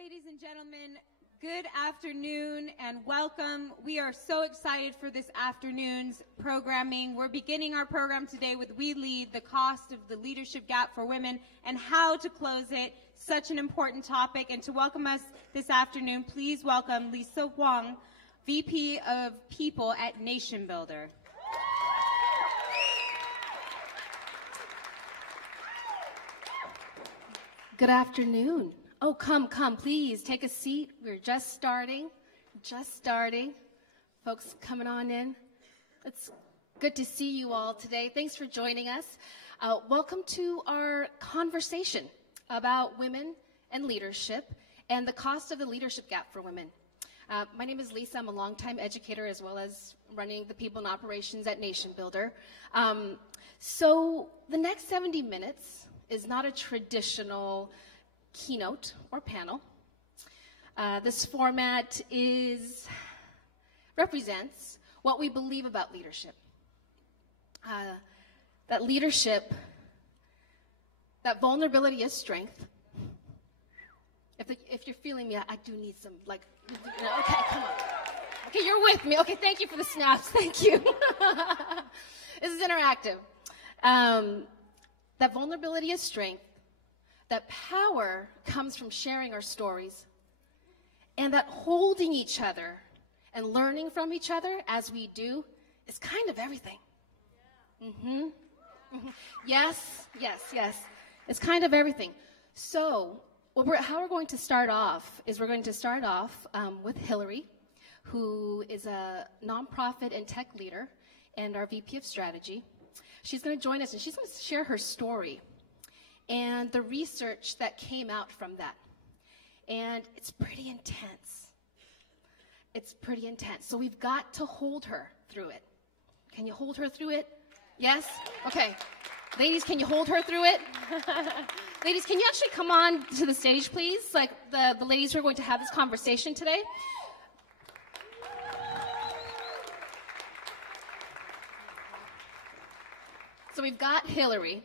Ladies and gentlemen, good afternoon and welcome. We are so excited for this afternoon's programming. We're beginning our program today with We Lead, the cost of the leadership gap for women and how to close it. Such an important topic. And to welcome us this afternoon, please welcome Lisa Hwang, VP of People at NationBuilder. Good afternoon. Oh, come, please, take a seat. We're just starting. Folks coming on in. It's good to see you all today. Thanks for joining us. Welcome to our conversation about women and leadership and the cost of the leadership gap for women. My name is Lisa. I'm a longtime educator as well as running the people and operations at NationBuilder. So the next 70 minutes is not a traditional keynote or panel. This format represents what we believe about leadership. That leadership, that vulnerability is strength. If you're feeling me, I do need some, okay, come on. Okay, you're with me. Okay, thank you for the snaps. Thank you. This is interactive. That vulnerability is strength. That power comes from sharing our stories, and that holding each other and learning from each other as we do is kind of everything. Yes. It's kind of everything. So how we're going to start off is we're going to start off with Hilary, who is a nonprofit and tech leader and our VP of strategy. She's going to join us, and she's going to share her story and the research that came out from that. And it's pretty intense. So we've got to hold her through it. Can you hold her through it? Yes? Okay. Ladies, can you hold her through it? Ladies, can you actually come on to the stage, please? Like the ladies who are going to have this conversation today. So we've got Hilary.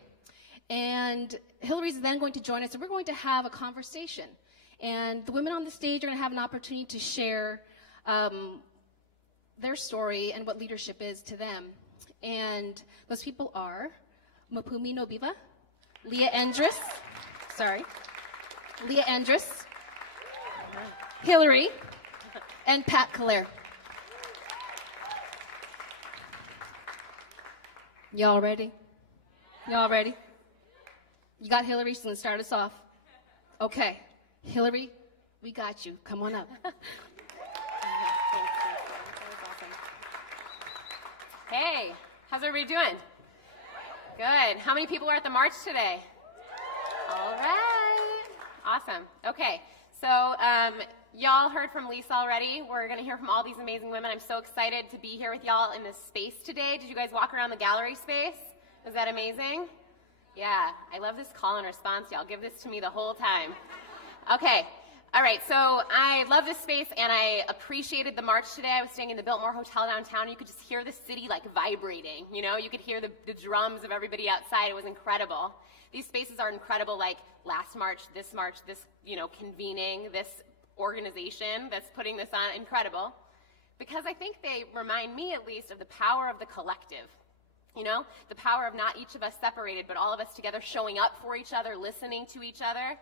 And Hilary's then going to join us, and we're going to have a conversation. And the women on the stage are going to have an opportunity to share their story and what leadership is to them. And those people are Mpumi Nobiva, Lea Endres, Hilary, and Pat Callair. Y'all ready? You got Hilary, she's going to start us off. Okay, Hilary, we got you. Come on up. Hey, how's everybody doing? Good. How many people were at the march today? All right. Awesome. Okay, so y'all heard from Lisa already. We're going to hear from all these amazing women. I'm so excited to be here with y'all in this space today. Did you guys walk around the gallery space? Was that amazing? Yeah, I love this call and response, y'all. Give this to me the whole time. Okay, all right, so I love this space, and I appreciated the march today. I was staying in the Biltmore Hotel downtown. You could just hear the city, vibrating, you know? You could hear the drums of everybody outside. It was incredible. These spaces are incredible, like last march, this, convening, this organization that's putting this on, incredible. Because I think they remind me, at least, of the power of the collective. You know, the power of not each of us separated, but all of us together showing up for each other, listening to each other.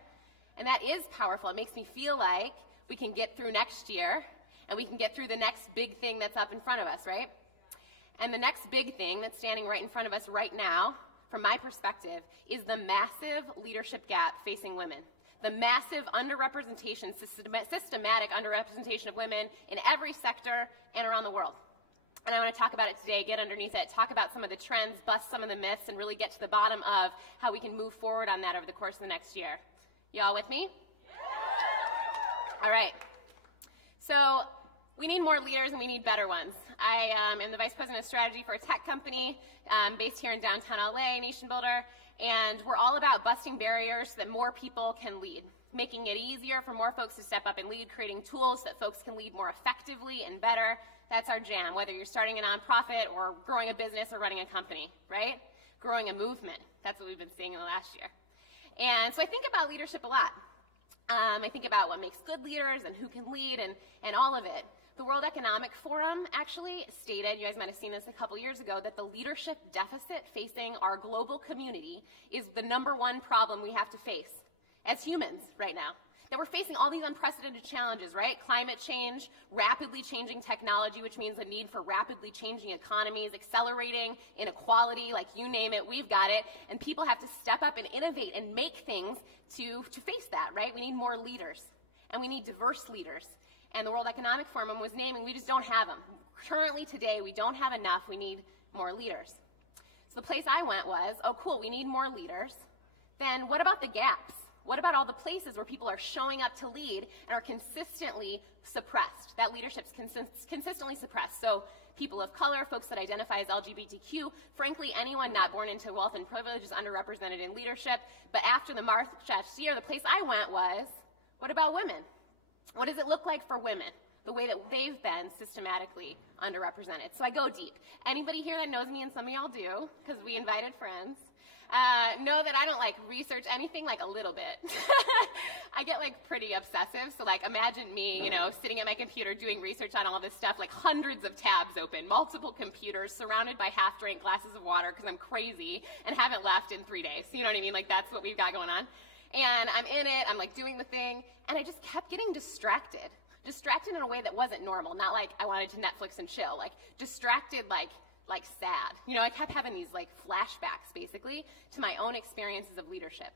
And that is powerful. It makes me feel like we can get through next year, and we can get through the next big thing that's up in front of us, right? And the next big thing that's standing right in front of us right now, from my perspective, is the massive leadership gap facing women. The massive underrepresentation, systematic underrepresentation of women in every sector and around the world. And I want to talk about it today, get underneath it, talk about some of the trends, bust some of the myths, and really get to the bottom of how we can move forward on that over the course of the next year. Y'all with me? All right. So we need more leaders, and we need better ones. I am the Vice President of Strategy for a tech company based here in downtown LA, NationBuilder, and we're all about busting barriers so that more people can lead, making it easier for more folks to step up and lead, creating tools so that folks can lead more effectively and better. That's our jam, whether you're starting a nonprofit or growing a business or running a company, right? Growing a movement. That's what we've been seeing in the last year. And so I think about leadership a lot. I think about what makes good leaders and who can lead and all of it. The World Economic Forum actually stated, you guys might have seen this a couple years ago, that the leadership deficit facing our global community is the #1 problem we have to face as humans right now. That we're facing all these unprecedented challenges, right? Climate change, rapidly changing technology, which means the need for rapidly changing economies, accelerating inequality, like you name it, we've got it. And people have to step up and innovate and make things to face that, right? We need more leaders, and we need diverse leaders. And the World Economic Forum was naming, we just don't have them. Currently today, we don't have enough, we need more leaders. So the place I went was, oh cool, we need more leaders. Then what about the gaps? What about all the places where people are showing up to lead and are consistently suppressed? That leadership's consistently suppressed. So people of color, folks that identify as LGBTQ, frankly, anyone not born into wealth and privilege is underrepresented in leadership. But after the March last year, the place I went was, what about women? What does it look like for women? The way that they've been systematically underrepresented. So I go deep. Anybody here that knows me, and some of y'all do, because we invited friends, know that I don't like research anything like a little bit. I get like pretty obsessive. So like imagine me, you know, sitting at my computer doing research on all this stuff, like hundreds of tabs open, multiple computers, surrounded by half-drank glasses of water because I'm crazy and haven't left in 3 days. You know what I mean? Like that's what we've got going on. And I'm in it, I'm like doing the thing, and I just kept getting distracted. Distracted in a way that wasn't normal, not like I wanted to Netflix and chill, like distracted like sad. You know, I kept having these like flashbacks basically to my own experiences of leadership.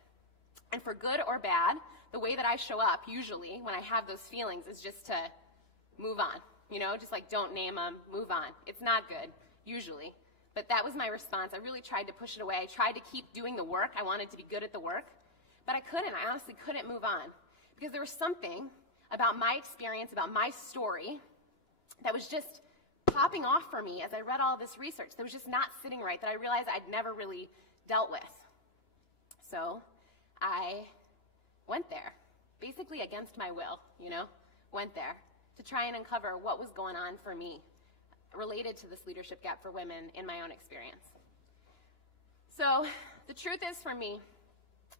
And for good or bad, the way that I show up usually when I have those feelings is just to move on, you know, just like don't name them, move on. It's not good, usually. But that was my response. I really tried to push it away. I tried to keep doing the work. I wanted to be good at the work, but I couldn't. I honestly couldn't move on because there was something about my experience, about my story that was just popping off for me as I read all this research that was just not sitting right, that I realized I'd never really dealt with. So I went there, basically against my will, you know, went there to try and uncover what was going on for me related to this leadership gap for women in my own experience. So the truth is for me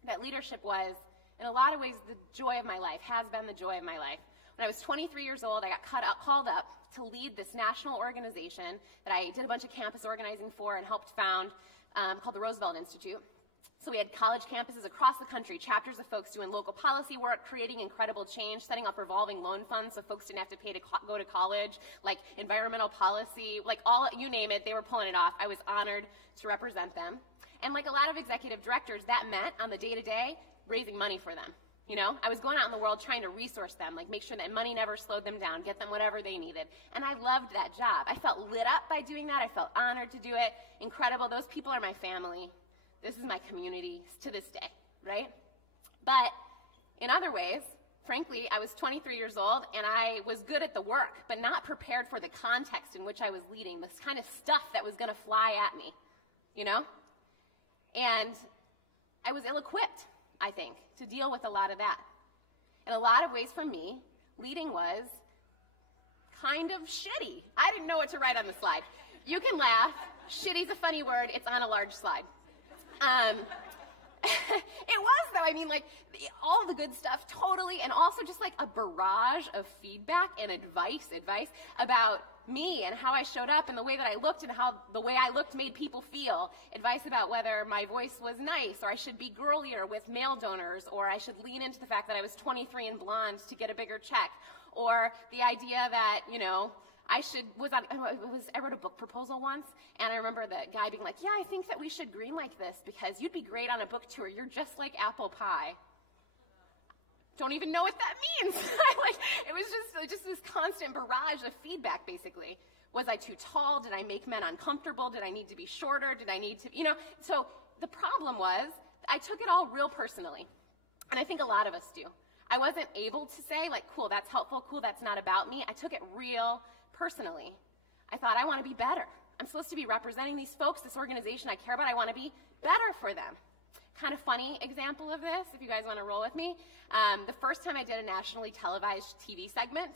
that leadership was, in a lot of ways, the joy of my life, has been the joy of my life. When I was 23 years old, I got called up to lead this national organization that I did a bunch of campus organizing for and helped found called the Roosevelt Institute. So we had college campuses across the country, chapters of folks doing local policy work, creating incredible change, setting up revolving loan funds so folks didn't have to pay to go to college, like environmental policy, like all, you name it, they were pulling it off. I was honored to represent them. And like a lot of executive directors, that meant on the day-to-day, raising money for them. You know, I was going out in the world trying to resource them, like make sure that money never slowed them down, get them whatever they needed. And I loved that job. I felt lit up by doing that. I felt honored to do it. Incredible. Those people are my family. This is my community to this day, right? But in other ways, frankly, I was 23 years old and I was good at the work, but not prepared for the context in which I was leading, this kind of stuff that was going to fly at me, you know? And I was ill-equipped, I think, to deal with a lot of that. In a lot of ways for me, leading was kind of shitty. I didn't know what to write on the slide. You can laugh. Shitty's a funny word. It's on a large slide. It was, though. I mean, like, all the good stuff, totally, and also just like a barrage of feedback and advice about me and how I showed up and the way that I looked and how the way I looked made people feel. Advice about whether my voice was nice or I should be girlier with male donors or I should lean into the fact that I was 23 and blonde to get a bigger check, or the idea that, you know, I wrote a book proposal once, and I remember the guy being like, yeah, I think that we should greenlight this because you'd be great on a book tour. You're just like apple pie. Don't even know what that means. It was just this constant barrage of feedback, basically. Was I too tall? Did I make men uncomfortable? Did I need to be shorter? Did I need to, you know? So the problem was I took it all real personally, and I think a lot of us do. I wasn't able to say, like, cool, that's helpful, cool, that's not about me. I took it real personally. I thought, I want to be better. I'm supposed to be representing these folks, this organization I care about. I want to be better for them. Kind of funny example of this, if you guys want to roll with me. The first time I did a nationally televised TV segment,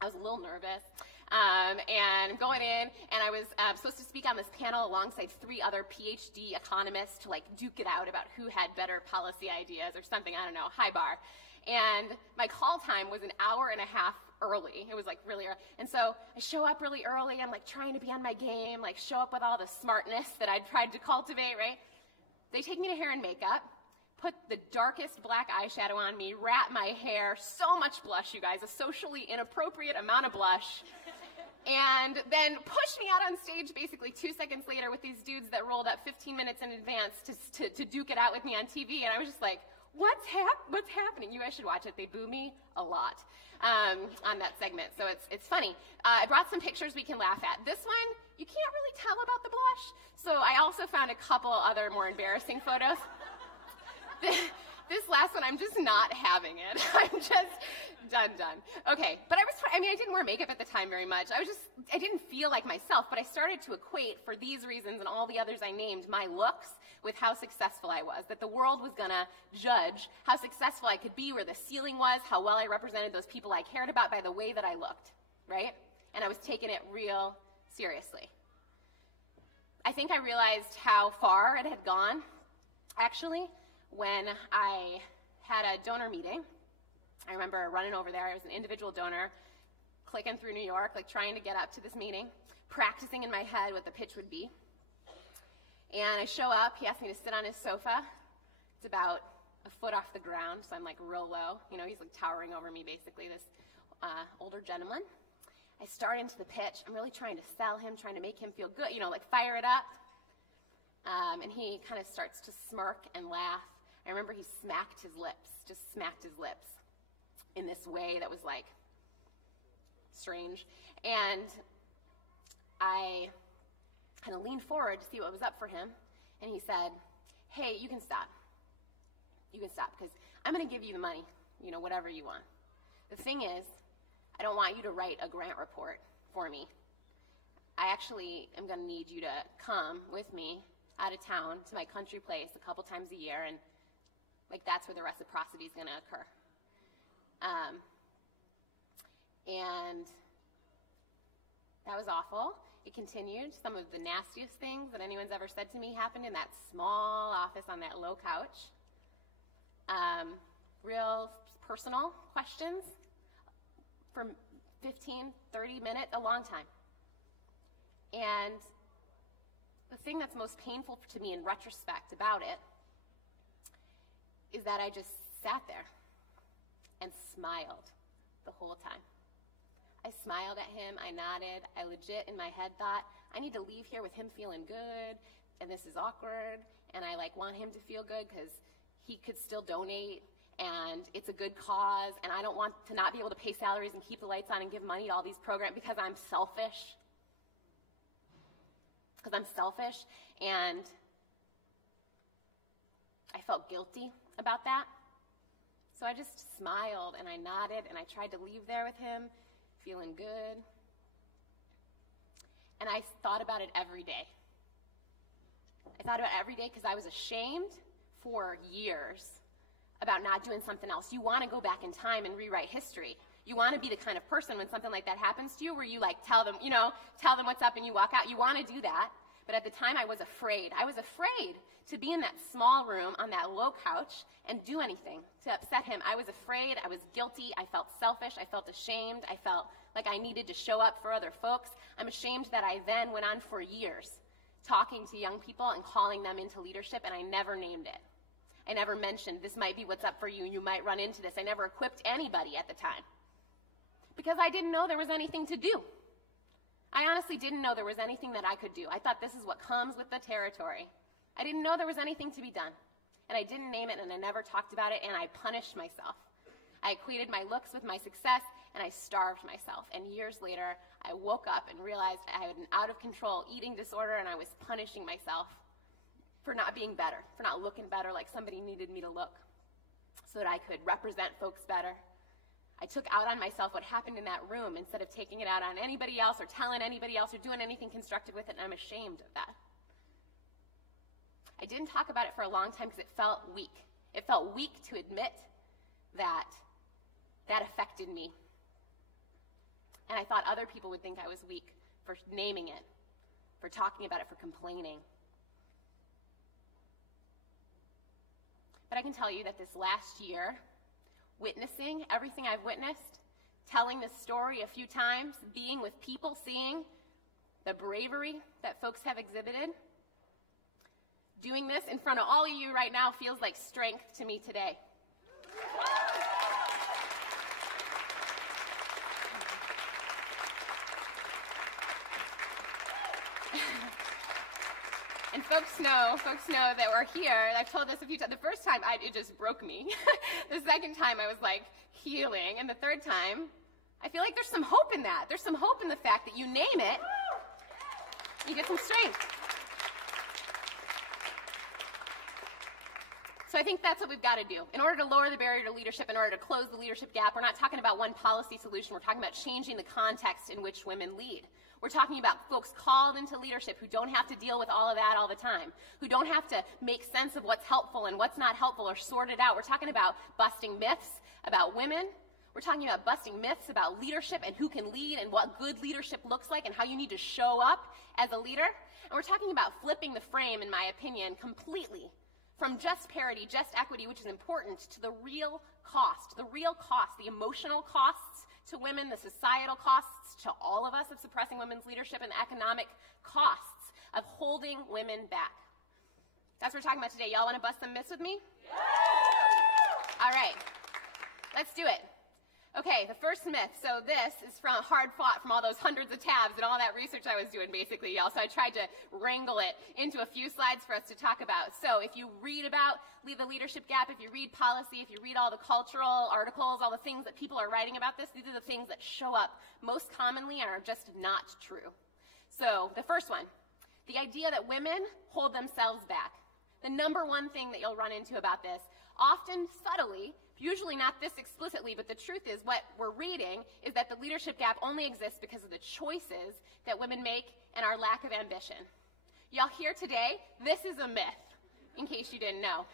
I was a little nervous. And going in, and I was supposed to speak on this panel alongside 3 other PhD economists to like duke it out about who had better policy ideas or something, I don't know, high bar. And my call time was an hour and a half early. It was like really early. And so I show up really early. I'm like trying to be on my game, like show up with all the smartness that I'd tried to cultivate, right? They take me to hair and makeup, put the darkest black eyeshadow on me, wrap my hair, so much blush, you guys, a socially inappropriate amount of blush, and then push me out on stage basically 2 seconds later with these dudes that rolled up 15 minutes in advance to duke it out with me on TV. And I was just like, what's happening? You guys should watch it. They boo me a lot on that segment, so it's funny. I brought some pictures we can laugh at. This one, you can't really tell about the blush, so I also found a couple other more embarrassing photos. This last one, I'm just not having it. I'm just done. Okay, but I didn't wear makeup at the time very much. I didn't feel like myself, but I started to equate, for these reasons and all the others I named, my looks with how successful I was, that the world was gonna judge how successful I could be, where the ceiling was, how well I represented those people I cared about by the way that I looked, right? And I was taking it real seriously. I think I realized how far it had gone, actually, when I had a donor meeting. I remember running over there. I was an individual donor, clicking through New York, like trying to get up to this meeting, practicing in my head what the pitch would be. And I show up. He asked me to sit on his sofa. It's about a foot off the ground, so I'm like real low. You know, he's like towering over me, basically, this older gentleman. I start into the pitch. I'm really trying to sell him, trying to make him feel good, you know, like fire it up. And he kind of starts to smirk and laugh. I remember he smacked his lips in this way that was like strange. And I kind of leaned forward to see what was up for him. And he said, hey, you can stop. You can stop, because I'm going to give you the money, you know, whatever you want. The thing is, I don't want you to write a grant report for me. I actually am going to need you to come with me out of town to my country place a couple times a year, and like that's where the reciprocity is going to occur. And that was awful. It continued. Some of the nastiest things that anyone's ever said to me happened in that small office on that low couch. Real personal questions for 15, 30 minutes, a long time. And the thing that's most painful to me in retrospect about it is that I just sat there and smiled the whole time. I smiled at him, I nodded, I legit in my head thought, I need to leave here with him feeling good, and this is awkward, and I like want him to feel good because he could still donate, and it's a good cause, and I don't want to not be able to pay salaries and keep the lights on and give money to all these programs because I'm selfish. And I felt guilty about that. So I just smiled and I nodded and I tried to leave there with him, feeling good. And I thought about it every day. I thought about it every day because I was ashamed for years about not doing something else. You want to go back in time and rewrite history. You want to be the kind of person when something like that happens to you where you like tell them what's up and you walk out. You want to do that. But at the time I was afraid. I was afraid to be in that small room on that low couch and do anything to upset him. I was afraid. I was guilty. I felt selfish. I felt ashamed. I felt like I needed to show up for other folks. I'm ashamed that I then went on for years talking to young people and calling them into leadership, and I never named it. I never mentioned this might be what's up for you and you might run into this. I never equipped anybody at the time because I didn't know there was anything to do. I honestly didn't know there was anything that I could do. I thought this is what comes with the territory. I didn't know there was anything to be done. And I didn't name it, and I never talked about it, and I punished myself. I equated my looks with my success, and I starved myself. And years later, I woke up and realized I had an out-of-control eating disorder, and I was punishing myself for not being better, for not looking better like somebody needed me to look so that I could represent folks better. I took out on myself what happened in that room instead of taking it out on anybody else or telling anybody else or doing anything constructive with it, and I'm ashamed of that. I didn't talk about it for a long time because it felt weak. It felt weak to admit that that affected me. And I thought other people would think I was weak for naming it, for talking about it, for complaining. But I can tell you that this last year witnessing everything I've witnessed, telling this story a few times, being with people, seeing the bravery that folks have exhibited. Doing this in front of all of you right now feels like strength to me today. And folks know that we're here. I've told this a few times. The first time, it just broke me. The second time, I was like healing. And the third time, I feel like there's some hope in that. There's some hope in the fact that you name it, you get some strength. So I think that's what we've got to do. In order to lower the barrier to leadership, in order to close the leadership gap, we're not talking about one policy solution. We're talking about changing the context in which women lead. We're talking about folks called into leadership who don't have to deal with all of that all the time, who don't have to make sense of what's helpful and what's not helpful or sort it out. We're talking about busting myths about women. We're talking about busting myths about leadership and who can lead and what good leadership looks like and how you need to show up as a leader. And we're talking about flipping the frame, in my opinion, completely from just parity, just equity, which is important, to the real cost, the emotional costs to women, the societal costs to all of us of suppressing women's leadership, and the economic costs of holding women back. That's what we're talking about today. Y'all want to bust some myths with me? Yeah! All right, let's do it. Okay, the first myth. So this is from hard fought from all those hundreds of tabs and all that research I was doing, basically, y'all. So I tried to wrangle it into a few slides for us to talk about. So if you read about the leadership gap, if you read policy, if you read all the cultural articles, all the things that people are writing about this, these are the things that show up most commonly and are just not true. So the first one, the idea that women hold themselves back. The number one thing that you'll run into about this, often subtly, usually not this explicitly, but the truth is what we're reading is that the leadership gap only exists because of the choices that women make and our lack of ambition. Y'all here today, this is a myth, in case you didn't know.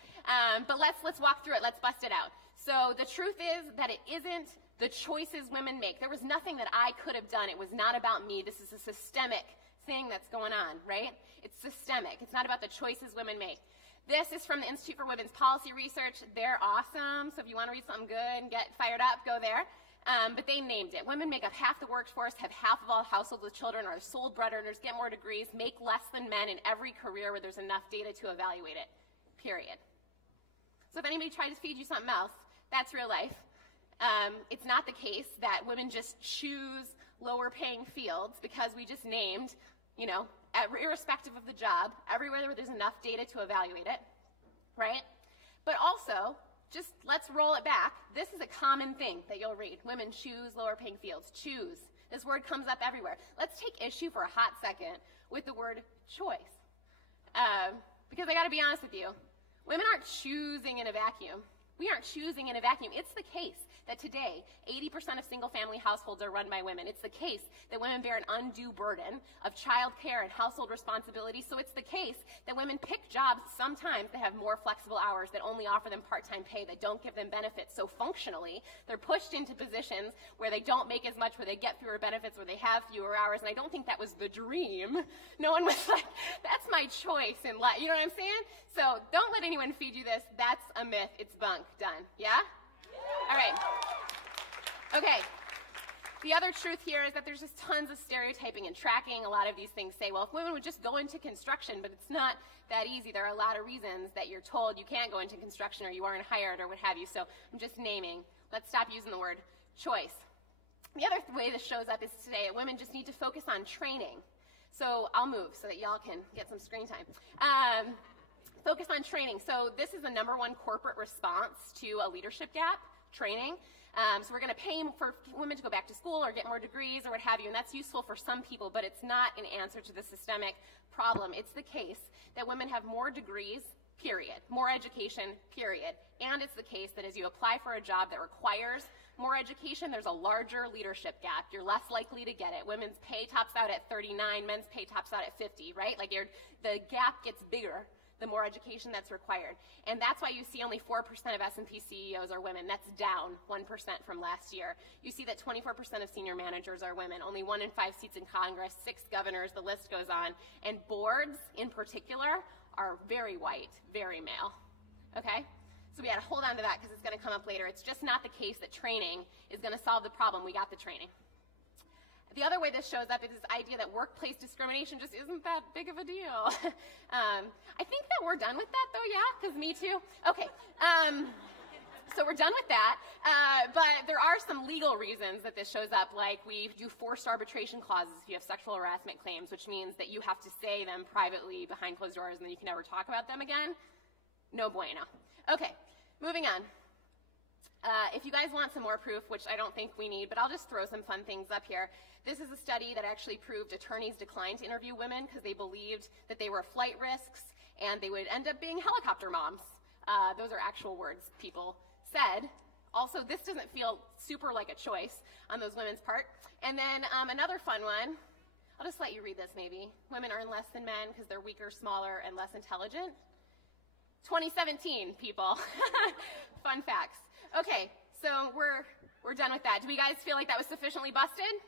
But let's walk through it. Let's bust it out. So the truth is that it isn't the choices women make. There was nothing that I could have done. It was not about me. This is a systemic thing that's going on, right? It's systemic. It's not about the choices women make. This is from the Institute for Women's Policy Research. They're awesome, so if you want to read something good and get fired up, go there. But they named it. Women make up half the workforce, have half of all households with children, are sole breadwinners, get more degrees, make less than men in every career where there's enough data to evaluate it, period. So if anybody tries to feed you something else, that's real life. It's not the case that women just choose lower paying fields because we just named, irrespective of the job, everywhere where there's enough data to evaluate it, right? But also, just let's roll it back. This is a common thing that you'll read. Women choose lower paying fields. Choose. This word comes up everywhere. Let's take issue for a hot second with the word choice. Because I got to be honest with you, women aren't choosing in a vacuum. We aren't choosing in a vacuum. It's the case that today, 80% of single-family households are run by women. It's the case that women bear an undue burden of child care and household responsibilities. So it's the case that women pick jobs sometimes that have more flexible hours, that only offer them part-time pay, that don't give them benefits. So functionally, they're pushed into positions where they don't make as much, where they get fewer benefits, where they have fewer hours. And I don't think that was the dream. No one was like, that's my choice in life. You know what I'm saying? So don't let anyone feed you this. That's a myth. It's bunk. Done. Yeah? All right. Okay. The other truth here is that there's just tons of stereotyping and tracking. A lot of these things say, well, if women would just go into construction, but it's not that easy. There are a lot of reasons that you're told you can't go into construction or you aren't hired or what have you. So I'm just naming. Let's stop using the word choice. The other way this shows up is to say that women just need to focus on training. So I'll move so that y'all can get some screen time. Focus on training. So this is the #1 corporate response to a leadership gap, training. So we're going to pay for women to go back to school or get more degrees or what have you, and that's useful for some people, but it's not an answer to the systemic problem. It's the case that women have more degrees, period, more education, period, and it's the case that as you apply for a job that requires more education, there's a larger leadership gap. You're less likely to get it. Women's pay tops out at 39, men's pay tops out at 50, right? Like the gap gets bigger the more education that's required. And that's why you see only 4% of S&P CEOs are women. That's down 1% from last year. You see that 24% of senior managers are women, only 1 in 5 seats in Congress, 6 governors, the list goes on. And boards, in particular, are very white, very male, okay? So we had to hold on to that because it's going to come up later. It's just not the case that training is going to solve the problem. We got the training. The other way this shows up is this idea that workplace discrimination just isn't that big of a deal. I think that we're done with that, though, yeah? Because me too? Okay. So we're done with that, but there are some legal reasons that this shows up, like we do forced arbitration clauses if you have sexual harassment claims, which means that you have to say them privately behind closed doors and then you can never talk about them again. No bueno. Okay, moving on. If you guys want some more proof, which I don't think we need, but I'll just throw some fun things up here. This is a study that actually proved attorneys declined to interview women because they believed that they were flight risks and they would end up being helicopter moms. Those are actual words people said. Also, this doesn't feel super like a choice on those women's part. And then another fun one, I'll just let you read this maybe. Women earn less than men because they're weaker, smaller, and less intelligent. 2017, people. Fun facts. Okay, so we're done with that. Do you guys feel like that was sufficiently busted?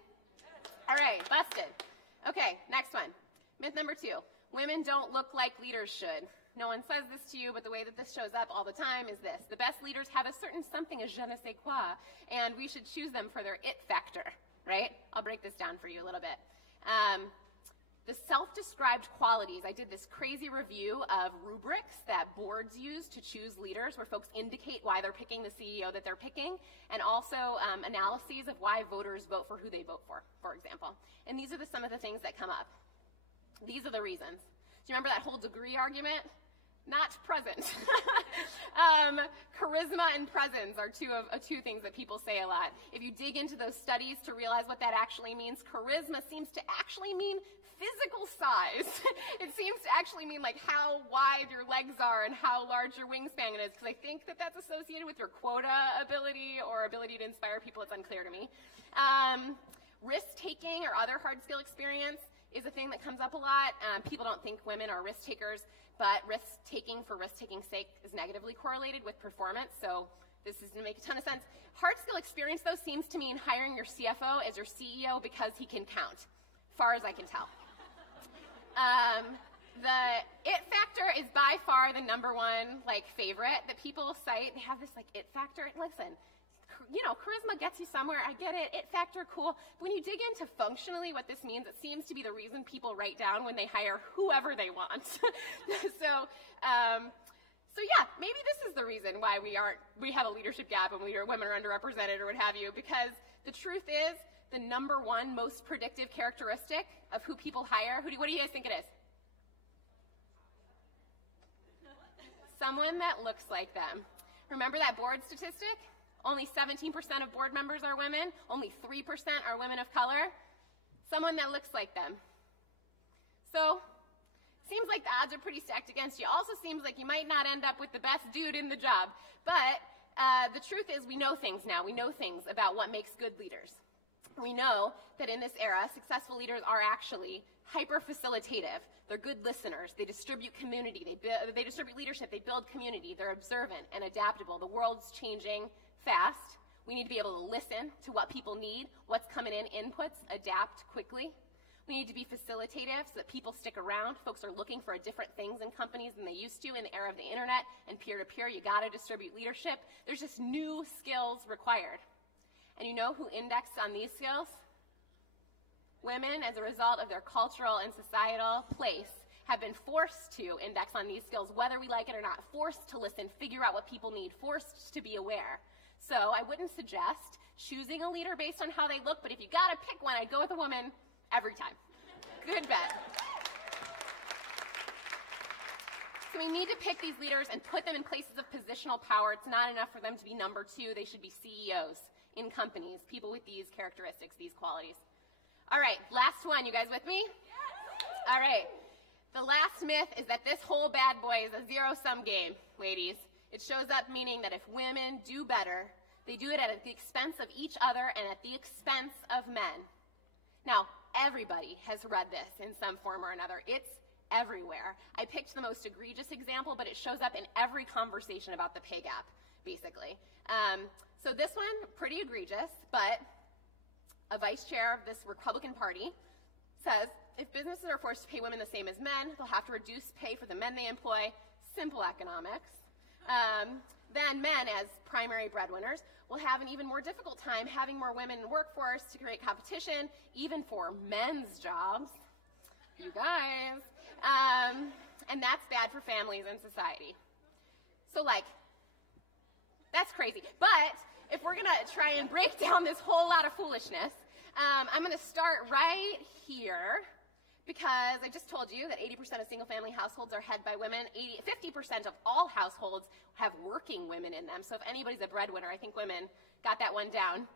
All right, busted. Okay, next one. Myth number 2. Women don't look like leaders should. No one says this to you, but the way that this shows up all the time is this. The best leaders have a certain something, a je ne sais quoi, and we should choose them for their it factor, right? I'll break this down for you a little bit. The self-described qualities, I did this crazy review of rubrics that boards use to choose leaders, where folks indicate why they're picking the CEO that they're picking, and also analyses of why voters vote for who they vote for example. And these are some of the things that come up. These are the reasons. Do you remember that whole degree argument? Not present. Charisma and presence are two things that people say a lot. If you dig into those studies to realize what that actually means, charisma seems to actually mean physical size. It seems to actually mean like how wide your legs are and how large your wingspan is, because I think that that's associated with your quota ability or ability to inspire people. It's unclear to me. Risk-taking or other hard skill experience is a thing that comes up a lot. People don't think women are risk takers, but risk-taking for risk-taking's sake is negatively correlated with performance, so this is going to make a ton of sense. Hard skill experience, though, seems to mean hiring your CFO as your CEO because he can count, far as I can tell. The it factor is by far the number one favorite that people cite. They have this it factor. Listen, you know, charisma gets you somewhere. I get it. It factor, cool. But when you dig into functionally what this means, it seems to be the reason people write down when they hire whoever they want. So yeah, maybe this is the reason why we have a leadership gap and women are underrepresented or what have you, because the truth is the number one most predictive characteristic of who people hire, what do you guys think it is? Someone that looks like them. Remember that board statistic? Only 17% of board members are women. Only 3% are women of color. Someone that looks like them. So, seems like the odds are pretty stacked against you. Also seems like you might not end up with the best dude in the job. But the truth is we know things now. We know things about what makes good leaders. We know that in this era, successful leaders are actually hyper-facilitative. They're good listeners. They distribute community. They distribute leadership. They build community. They're observant and adaptable. The world's changing fast. We need to be able to listen to what people need, what's coming in, inputs, adapt quickly. We need to be facilitative so that people stick around. Folks are looking for different things in companies than they used to in the era of the internet and peer-to-peer. You got to distribute leadership. There's just new skills required. And you know who indexed on these skills? Women, as a result of their cultural and societal place, have been forced to index on these skills, whether we like it or not, forced to listen, figure out what people need, forced to be aware. So I wouldn't suggest choosing a leader based on how they look, but if you got to pick one, I'd go with a woman every time. Good bet. So we need to pick these leaders and put them in places of positional power. It's not enough for them to be number 2. They should be CEOs in companies, people with these characteristics, these qualities. All right, last one. You guys with me? Yes. All right. The last myth is that this whole bad boy is a zero-sum game, ladies. It shows up meaning that if women do better, they do it at the expense of each other and at the expense of men. Now, everybody has read this in some form or another. It's everywhere. I picked the most egregious example, but it shows up in every conversation about the pay gap, basically. So this one, pretty egregious, but a vice chair of this Republican Party says, if businesses are forced to pay women the same as men, they'll have to reduce pay for the men they employ. Simple economics. then men, as primary breadwinners, will have an even more difficult time having more women in the workforce to create competition, even for men's jobs. You guys. And that's bad for families and society. So, that's crazy. But if we're going to try and break down this whole lot of foolishness, I'm going to start right here, because I just told you that 80% of single-family households are headed by women. 50% of all households have working women in them. So if anybody's a breadwinner, I think women got that one down.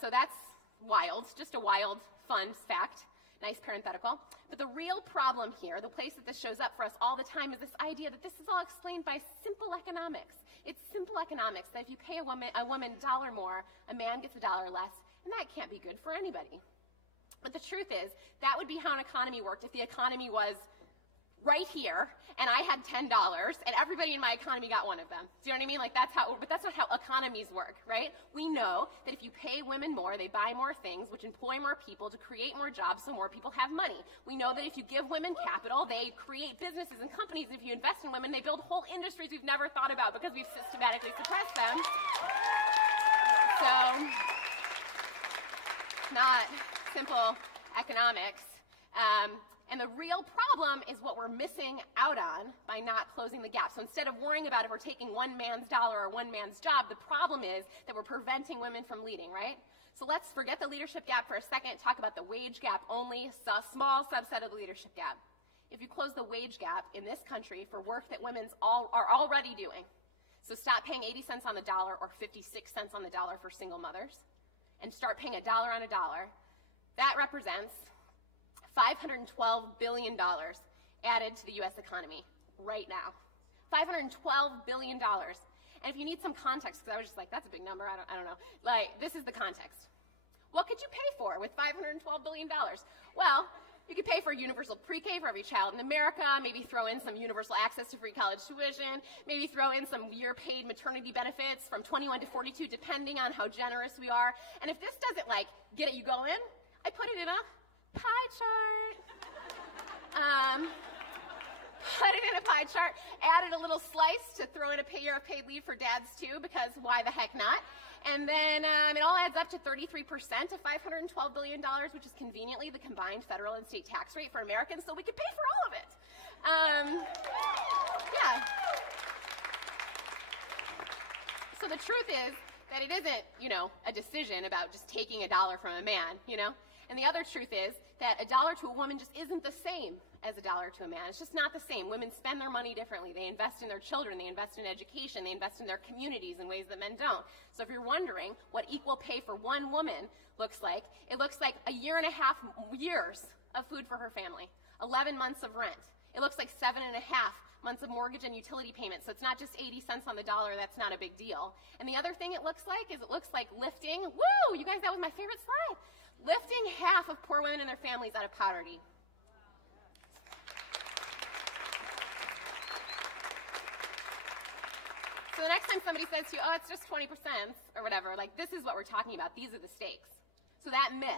So that's wild, just a wild, fun fact. Nice parenthetical. But the real problem here, the place that this shows up for us all the time, is this idea that this is all explained by simple economics. It's simple economics that if you pay a woman $1 more, a man gets $1 less, and that can't be good for anybody. But the truth is, that would be how an economy worked if the economy was right here, and I had $10, and everybody in my economy got one of them. Do you know what I mean? But that's not how economies work, right? We know that if you pay women more, they buy more things, which employ more people to create more jobs so more people have money. We know that if you give women capital, they create businesses and companies. If you invest in women, they build whole industries we've never thought about because we've systematically suppressed them. So, not simple economics. And the real problem is what we're missing out on by not closing the gap. So instead of worrying about if we're taking one man's dollar or one man's job, the problem is that we're preventing women from leading, right? So let's forget the leadership gap for a second, talk about the wage gap only, a small subset of the leadership gap. If you close the wage gap in this country for work that women are already doing, so stop paying 80 cents on the dollar or 56 cents on the dollar for single mothers, and start paying $1 on $1, that represents $512 billion added to the U.S. economy right now. $512 billion. And if you need some context, because I was just like, that's a big number, I don't know. This is the context. What could you pay for with $512 billion? Well, you could pay for universal pre-K for every child in America, maybe throw in some universal access to free college tuition, maybe throw in some year-paid maternity benefits from 21 to 42, depending on how generous we are. And if this doesn't, get it you going, I put it in a pie chart. Put it in a pie chart, added a little slice to throw in a year of paid leave for dads too, because why the heck not? And then it all adds up to 33% of $512 billion, which is conveniently the combined federal and state tax rate for Americans, so we could pay for all of it. Yeah. So the truth is that it isn't, a decision about just taking $1 from a man, And the other truth is that $1 to a woman just isn't the same as $1 to a man. It's just not the same. Women spend their money differently. They invest in their children. They invest in education. They invest in their communities in ways that men don't. So if you're wondering what equal pay for one woman looks like, it looks like 1.5 years of food for her family, 11 months of rent. It looks like 7.5 months of mortgage and utility payments. So it's not just 80 cents on the dollar. That's not a big deal. And the other thing it looks like is lifting, woo, you guys, that was my favorite slide, lifting half of poor women and their families out of poverty. So the next time somebody says to you, oh, it's just 20% or whatever, this is what we're talking about. These are the stakes. So that myth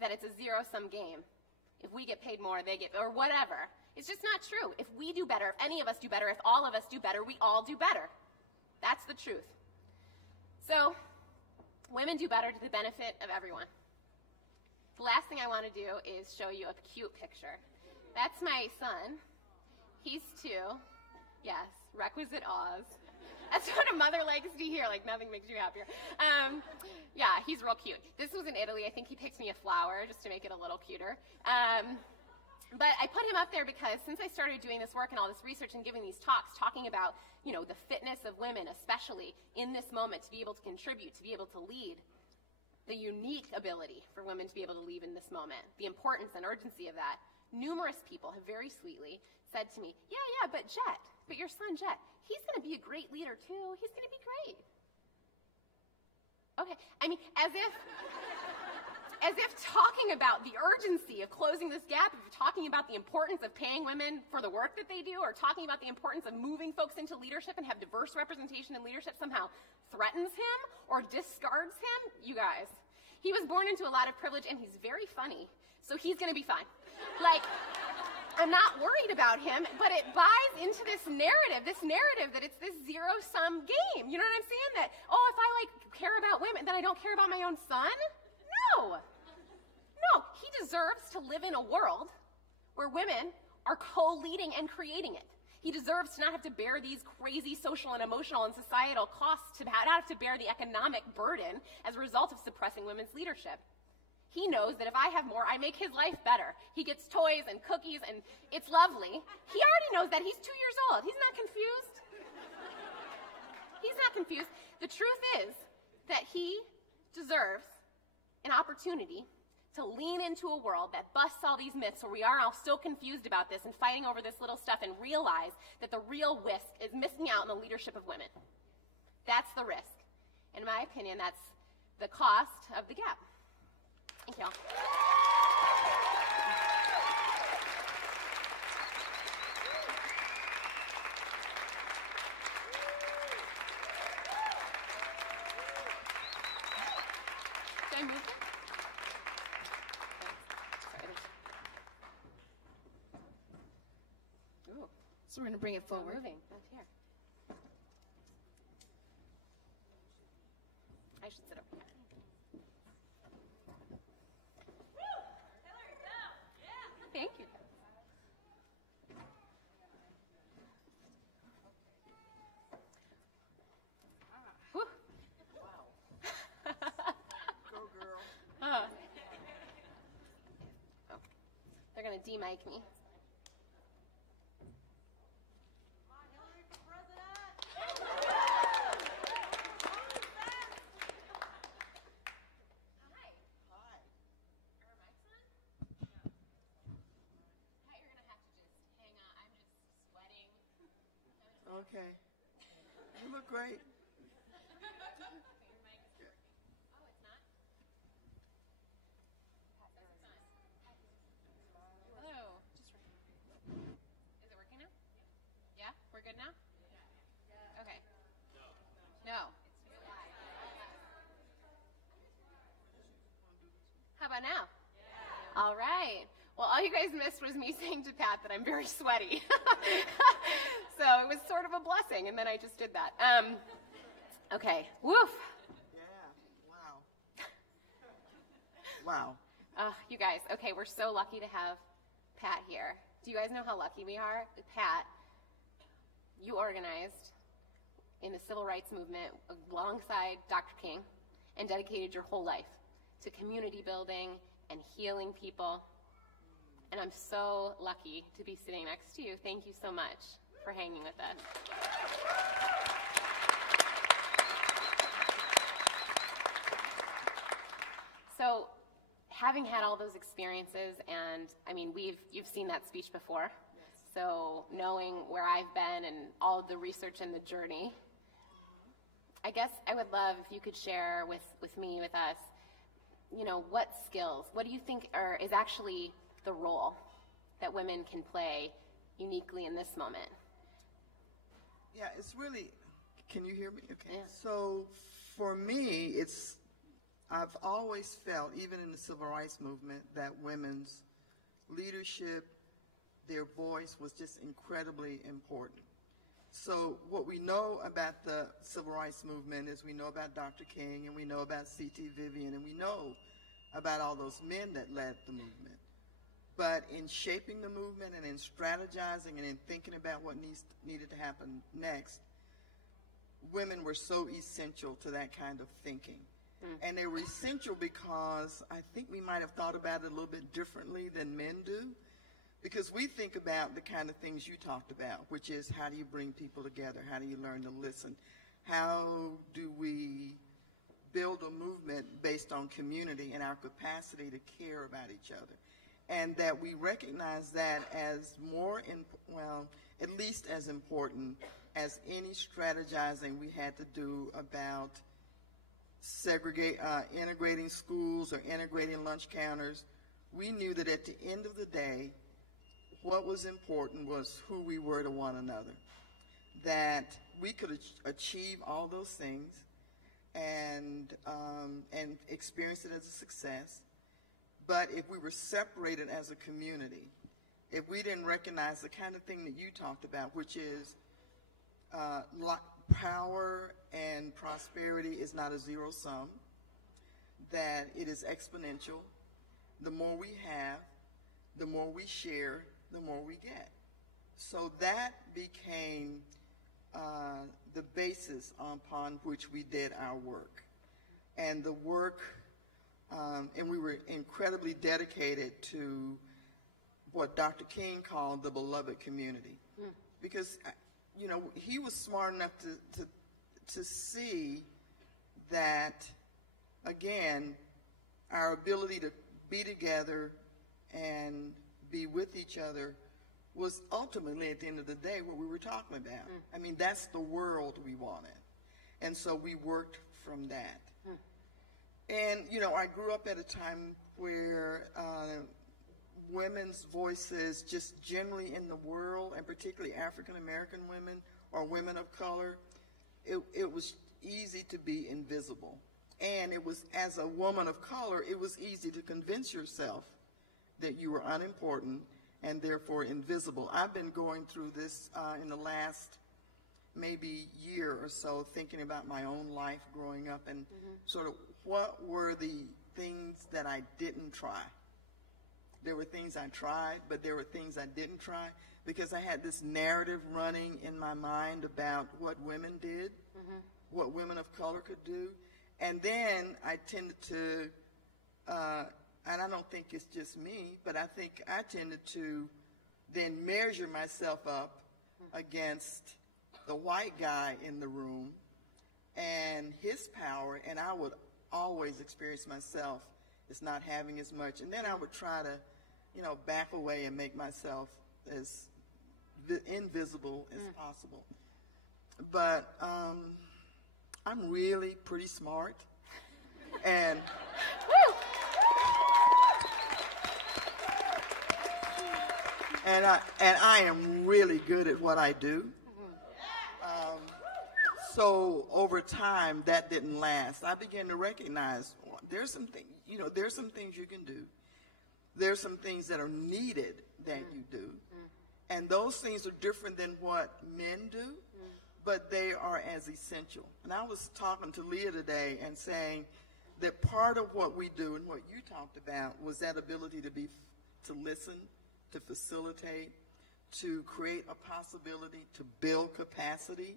that it's a zero-sum game. If we get paid more, they get, or whatever. It's just not true. If we do better, if any of us do better, if all of us do better, we all do better. That's the truth. So women do better to the benefit of everyone. The last thing I want to do is show you a cute picture. That's my son. He's 2. Yes, requisite Oz. That's what a mother likes to hear, nothing makes you happier. Yeah, he's real cute. This was in Italy. I think he picked me a flower just to make it a little cuter. But I put him up there because since I started doing this work and all this research and giving these talks, talking about, the fitness of women, especially in this moment, to be able to contribute, to be able to lead, the unique ability for women to be able to lead in this moment, the importance and urgency of that, numerous people have very sweetly said to me, yeah, but your son Jet, he's going to be a great leader too. He's going to be great. Okay, I mean, as if talking about the urgency of closing this gap, if you're talking about the importance of paying women for the work that they do, or talking about the importance of moving folks into leadership and have diverse representation in leadership somehow threatens him or discards him, you guys, he was born into a lot of privilege and he's very funny, so he's going to be fine. I'm not worried about him, but it buys into this narrative that it's this zero-sum game. You know what I'm saying? That, oh, if I like care about women, then I don't care about my own son? No. No, he deserves to live in a world where women are co-leading and creating it. He deserves to not have to bear these crazy social and emotional and societal costs, to not have to bear the economic burden as a result of suppressing women's leadership. He knows that if I have more, I make his life better. He gets toys and cookies, and it's lovely. He already knows that. He's 2 years old. He's not confused. He's not confused. The truth is that he deserves an opportunity to lean into a world that busts all these myths where we are all still confused about this and fighting over this little stuff and realize that the real risk is missing out on the leadership of women. That's the risk. And in my opinion, that's the cost of the gap. Thank y'all. Did I move it? Ooh. So we're going to bring it forward. Moving. That's here. I should sit up here. Thank you. Whew. Wow. Go, girl. Oh, they're going to de-mic me. Okay. You look great. Hello. Is it working now? Yeah? We're good now? Okay. No. How about now? All right. Well, all you guys missed was me saying to Pat that I'm very sweaty. So it was sort of a blessing, and then I just did that. Okay. Woof. Yeah. Wow. Wow. You guys, okay, we're so lucky to have Pat here. Do you guys know how lucky we are? Pat, you organized in the civil rights movement alongside Dr. King and dedicated your whole life to community building and healing people. And I'm so lucky to be sitting next to you. Thank you so much for hanging with us. So, having had all those experiences, and I mean, you've seen that speech before. Yes. So, knowing where I've been and all of the research and the journey, I guess I would love if you could share with me, with us, you know, what skills, what do you think is actually the role that women can play uniquely in this moment? Yeah, it's really, can you hear me? Okay. Yeah. So for me, I've always felt, even in the civil rights movement, that women's leadership, their voice was just incredibly important. So what we know about the civil rights movement is we know about Dr. King, and we know about C.T. Vivian, and we know about all those men that led the movement. But in shaping the movement and in strategizing and in thinking about what needed to happen next, women were so essential to that kind of thinking. And they were essential because I think we might have thought about it a little bit differently than men do. Because we think about the kind of things you talked about, which is how do you bring people together? How do you learn to listen? How do we build a movement based on community and our capacity to care about each other? And that we recognize that as at least as important as any strategizing we had to do about integrating schools or integrating lunch counters. We knew that at the end of the day, what was important was who we were to one another. That we could achieve all those things and experience it as a success. But if we were separated as a community, if we didn't recognize the kind of thing that you talked about, which is power and prosperity is not a zero sum, that it is exponential. The more we have, the more we share, the more we get. So that became the basis upon which we did our work. And the work, and we were incredibly dedicated to what Dr. King called the beloved community. Because, you know, he was smart enough to see that, again, our ability to be together and be with each other was ultimately, at the end of the day, what we were talking about. I mean, that's the world we wanted. And so we worked from that. And, you know, I grew up at a time where women's voices just generally in the world, and particularly African-American women or women of color, it was easy to be invisible. And it was, as a woman of color, it was easy to convince yourself that you were unimportant and therefore invisible. I've been going through this in the last maybe year or so, thinking about my own life growing up and sort of what were the things that I didn't try. There were things I tried, but there were things I didn't try because I had this narrative running in my mind about what women did, what women of color could do. And then I tended to, and I don't think it's just me, but I think I tended to then measure myself up against the white guy in the room and his power, and I would always experience myself as not having as much. And then I would try to, you know, back away and make myself as invisible as possible. But I'm really pretty smart, and I am really good at what I do. So over time, that didn't last. I began to recognize there's some things, you know, there's some things you can do. There's some things that are needed that you do. And those things are different than what men do, but they are as essential. And I was talking to Leah today and saying that part of what we do and what you talked about was that ability to listen, to facilitate, to create a possibility, to build capacity.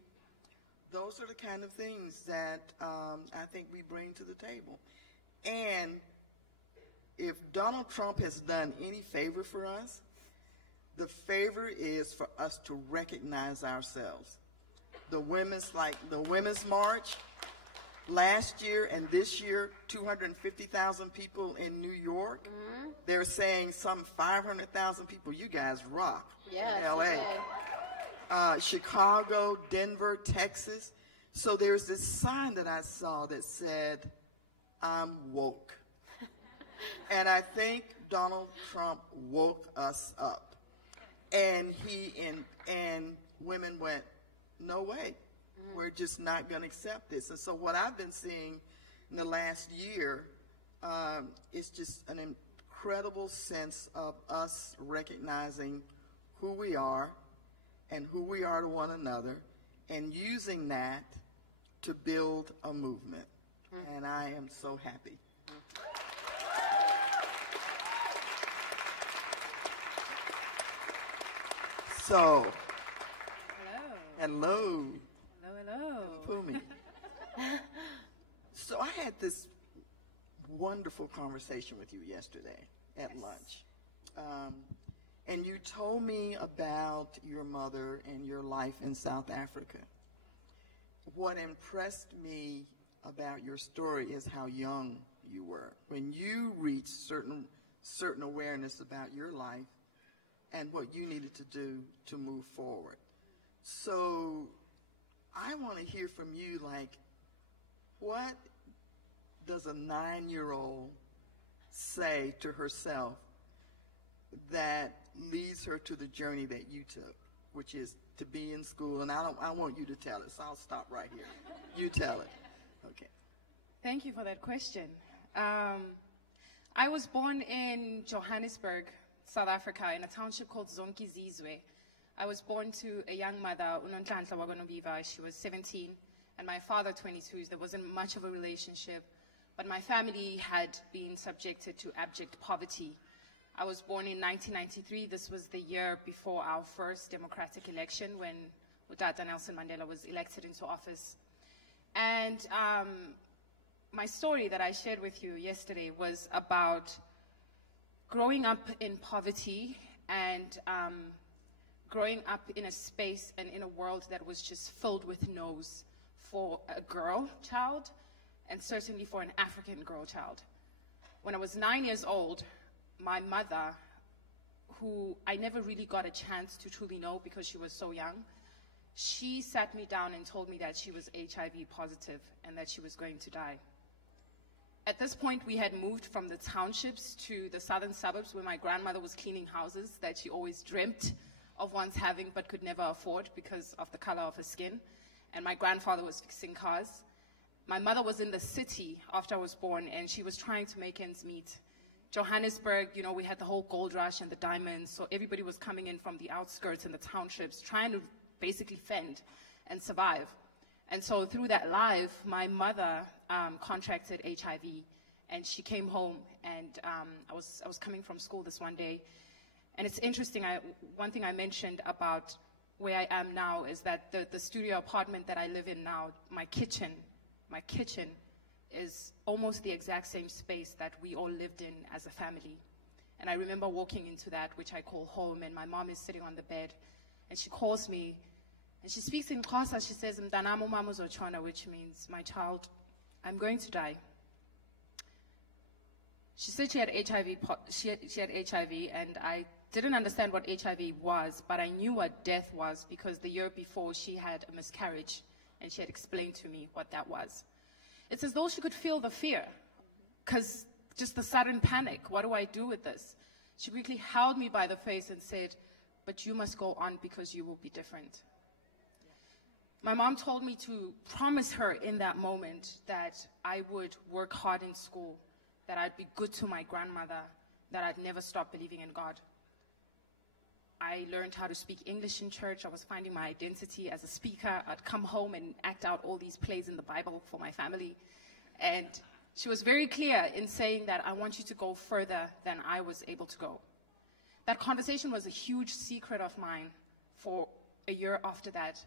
Those are the kind of things that I think we bring to the table. And if Donald Trump has done any favor for us, the favor is for us to recognize ourselves. The Women's March last year and this year, 250,000 people in New York. They're saying some 500,000 people. You guys rock in LA. Chicago, Denver, Texas. So there's this sign that I saw that said, "I'm woke." And I think Donald Trump woke us up. And and women went, "No way. We're just not going to accept this." And so what I've been seeing in the last year is just an incredible sense of us recognizing who we are and who we are to one another, and using that to build a movement. And I am so happy. So, hello. Mpumi. So I had this wonderful conversation with you yesterday at lunch. And you told me about your mother and your life in South Africa. What impressed me about your story is how young you were when you reached certain awareness about your life and what you needed to do to move forward. So I want to hear from you, like, what does a 9-year-old say to herself that leads her to the journey that you took, which is to be in school? And I want you to tell it, so I'll stop right here. You tell it. Okay. Thank you for that question. I was born in Johannesburg, South Africa, in a township called Zonkizizwe. I was born to a young mother, Hwang Lea Endres. She was 17, and my father, 22. There wasn't much of a relationship, but my family had been subjected to abject poverty. I was born in 1993. This was the year before our first democratic election, when Utata Nelson Mandela was elected into office. And my story that I shared with you yesterday was about growing up in poverty and growing up in a space and in a world that was just filled with no's for a girl child, and certainly for an African girl child. When I was 9 years old, my mother, who I never really got a chance to truly know because she was so young, she sat me down and told me that she was HIV positive and that she was going to die. At this point, we had moved from the townships to the southern suburbs, where my grandmother was cleaning houses that she always dreamt of once having but could never afford because of the color of her skin. And my grandfather was fixing cars. My mother was in the city after I was born, and she was trying to make ends meet. Johannesburg, you know, we had the whole gold rush and the diamonds, so everybody was coming in from the outskirts and the townships, trying to basically fend and survive. And so through that life, my mother contracted HIV, and she came home, and I was coming from school this one day. And it's interesting, one thing I mentioned about where I am now is that the studio apartment that I live in now, my kitchen is almost the exact same space that we all lived in as a family. And I remember walking into that, which I call home, and my mom is sitting on the bed, and she calls me, and she speaks in Xhosa. She says, "Mntanam umama uzotshona," which means, "My child, I'm going to die." She said she had HIV, she had HIV, and I didn't understand what HIV was, but I knew what death was because the year before she had a miscarriage, and she had explained to me what that was. It's as though she could feel the fear, because just the sudden panic, what do I do with this? She quickly held me by the face and said, "But you must go on because you will be different." My mom told me to promise her in that moment that I would work hard in school, that I'd be good to my grandmother, that I'd never stop believing in God. I learned how to speak English in church. I was finding my identity as a speaker. I'd come home and act out all these plays in the Bible for my family. And she was very clear in saying that I want you to go further than I was able to go. That conversation was a huge secret of mine for a year after that.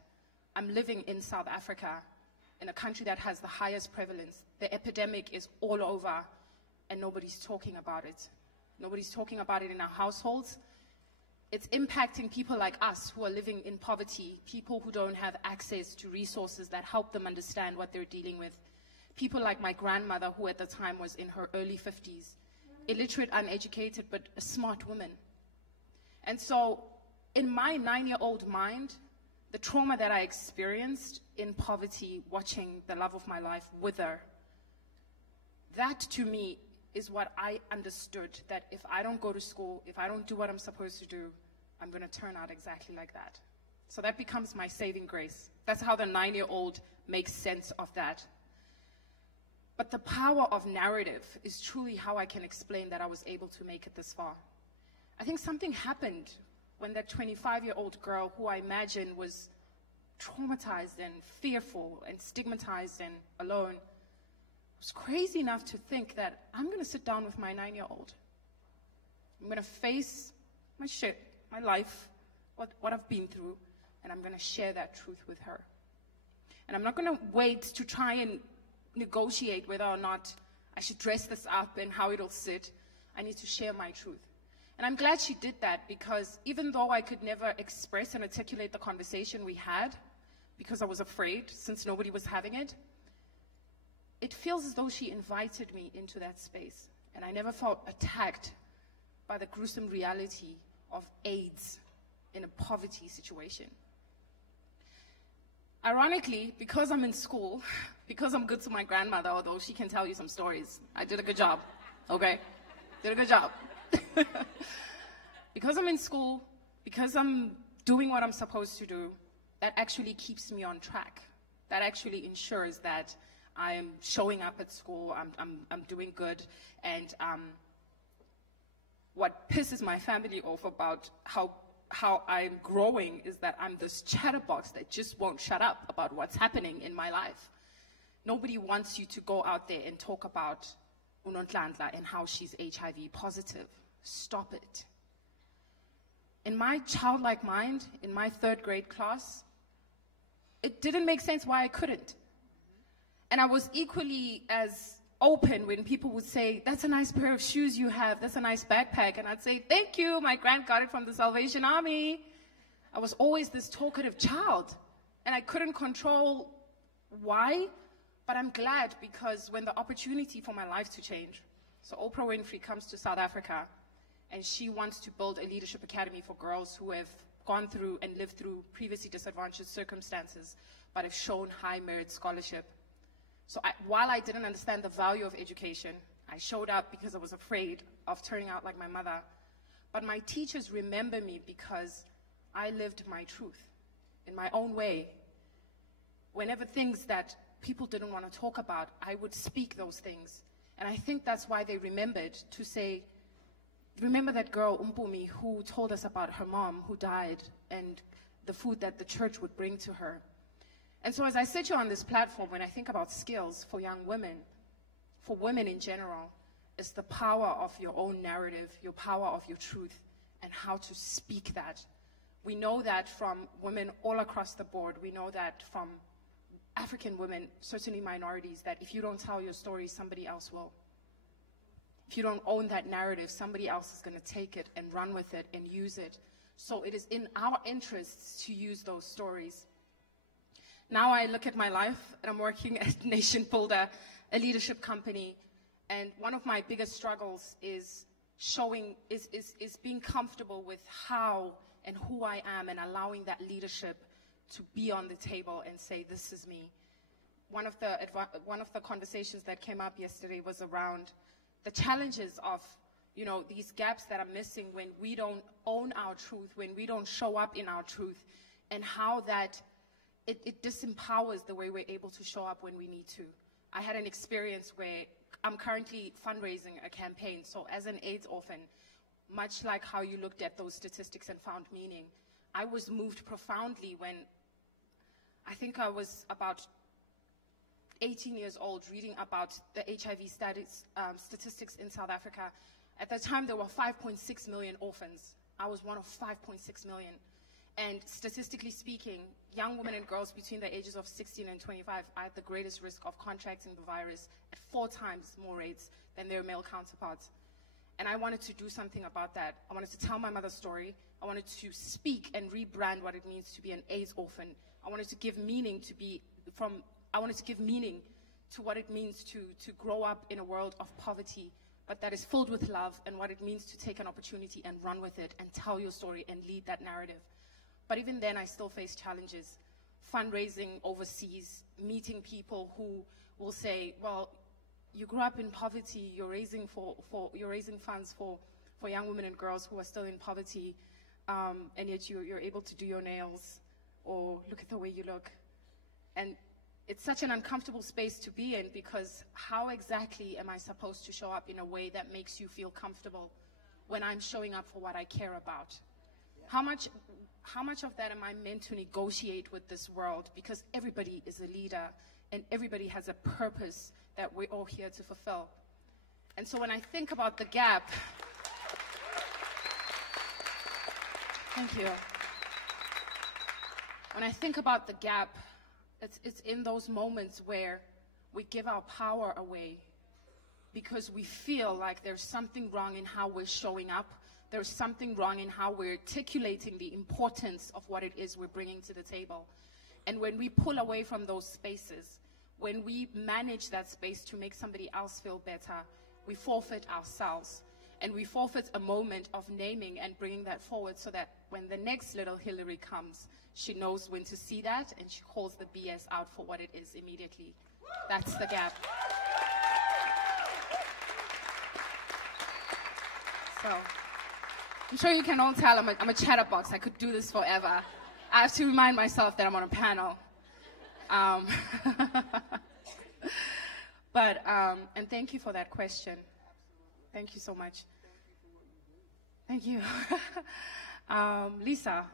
I'm living in South Africa, in a country that has the highest prevalence. The epidemic is all over, and nobody's talking about it. Nobody's talking about it in our households. It's impacting people like us who are living in poverty, people who don't have access to resources that help them understand what they're dealing with. People like my grandmother, who at the time was in her early 50s, illiterate, uneducated, but a smart woman. And so in my 9-year-old mind, the trauma that I experienced in poverty, watching the love of my life wither, that to me is what I understood, that if I don't go to school, if I don't do what I'm supposed to do, I'm going to turn out exactly like that. So that becomes my saving grace. That's how the 9-year-old makes sense of that. But the power of narrative is truly how I can explain that I was able to make it this far. I think something happened when that 25-year-old girl, who I imagine was traumatized and fearful and stigmatized and alone, was crazy enough to think that I'm going to sit down with my 9-year-old. I'm going to face my shit, my life, what I've been through, and I'm going to share that truth with her. And I'm not going to wait to try and negotiate whether or not I should dress this up and how it'll sit. I need to share my truth. And I'm glad she did that, because even though I could never express and articulate the conversation we had, because I was afraid, since nobody was having it, it feels as though she invited me into that space, and I never felt attacked by the gruesome reality of AIDS in a poverty situation. Ironically, because I'm in school, because I'm good to my grandmother, although she can tell you some stories, I did a good job, okay? Did a good job. Because I'm in school, because I'm doing what I'm supposed to do, that actually keeps me on track. That actually ensures that I'm showing up at school, I'm doing good, and what pisses my family off about how I'm growing is that I'm this chatterbox that just won't shut up about what's happening in my life. Nobody wants you to go out there and talk about Unontlandla and how she's HIV positive. Stop it. In my childlike mind, in my 3rd grade class, it didn't make sense why I couldn't. And I was equally as open when people would say, that's a nice pair of shoes you have, that's a nice backpack. And I'd say, thank you, my grand got it from the Salvation Army. I was always this talkative child. And I couldn't control why, but I'm glad because when the opportunity for my life to change, so Oprah Winfrey comes to South Africa, and she wants to build a leadership academy for girls who have gone through and lived through previously disadvantaged circumstances, but have shown high merit scholarship. So while I didn't understand the value of education, I showed up because I was afraid of turning out like my mother. But my teachers remember me because I lived my truth in my own way. Whenever things that people didn't want to talk about, I would speak those things. And I think that's why they remembered to say, remember that girl, Mpumi, who told us about her mom who died and the food that the church would bring to her. And so as I sit here on this platform, when I think about skills for young women, for women in general, it's the power of your own narrative, your power of your truth, and how to speak that. We know that from women all across the board. We know that from African women, certainly minorities, that if you don't tell your story, somebody else will. If you don't own that narrative, somebody else is going to take it and run with it and use it. So it is in our interests to use those stories. Now I look at my life, and I'm working at NationBuilder, a leadership company, and one of my biggest struggles is being comfortable with how and who I am and allowing that leadership to be on the table and say, this is me. One of the conversations that came up yesterday was around the challenges of, you know, these gaps that are missing when we don't own our truth, when we don't show up in our truth, and how that it disempowers the way we're able to show up when we need to. I had an experience where I'm currently fundraising a campaign. So as an AIDS orphan, much like how you looked at those statistics and found meaning, I was moved profoundly when I think I was about 18 years old reading about the HIV statistics in South Africa. At that time, there were 5.6 million orphans. I was one of 5.6 million. And statistically speaking, young women and girls between the ages of 16 and 25 are at the greatest risk of contracting the virus at 4 times more rates than their male counterparts. And I wanted to do something about that. I wanted to tell my mother's story. I wanted to speak and rebrand what it means to be an AIDS orphan. I wanted to give meaning to what it means to grow up in a world of poverty, but that is filled with love, and what it means to take an opportunity and run with it and tell your story and lead that narrative. But even then, I still face challenges. Fundraising overseas, meeting people who will say, well, you grew up in poverty, you're raising funds for young women and girls who are still in poverty, and yet you're able to do your nails, or look at the way you look. And it's such an uncomfortable space to be in, because how exactly am I supposed to show up in a way that makes you feel comfortable when I'm showing up for what I care about? How much of that am I meant to negotiate with this world? Because everybody is a leader and everybody has a purpose that we're all here to fulfill. And so when I think about the gap, thank you. When I think about the gap, it's in those moments where we give our power away because we feel like there's something wrong in how we're showing up. There's something wrong in how we're articulating the importance of what it is we're bringing to the table. And when we pull away from those spaces, when we manage that space to make somebody else feel better, we forfeit ourselves. And we forfeit a moment of naming and bringing that forward so that when the next little Hilary comes, she knows when to see that and she calls the BS out for what it is immediately. That's the gap. So I'm sure you can all tell I'm a chatterbox. I could do this forever. I have to remind myself that I'm on a panel. And thank you for that question. Thank you so much. Thank you. Lisa,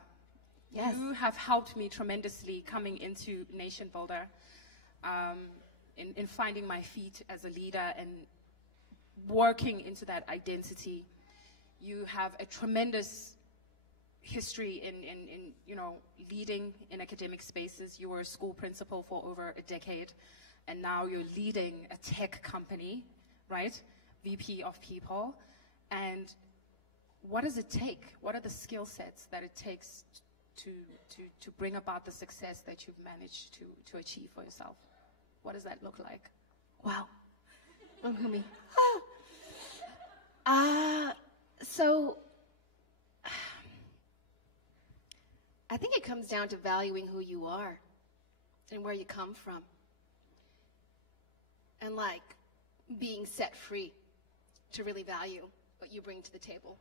Yes. you have helped me tremendously coming into NationBuilder, in finding my feet as a leader and working into that identity. You have a tremendous history in leading in academic spaces. You were a school principal for over a decade, and now you're leading a tech company, right? VP of people. And what does it take? What are the skill sets that it takes to bring about the success that you've managed to achieve for yourself? What does that look like? Wow. Mpumi. So I think it comes down to valuing who you are and where you come from, and like being set free to really value what you bring to the table.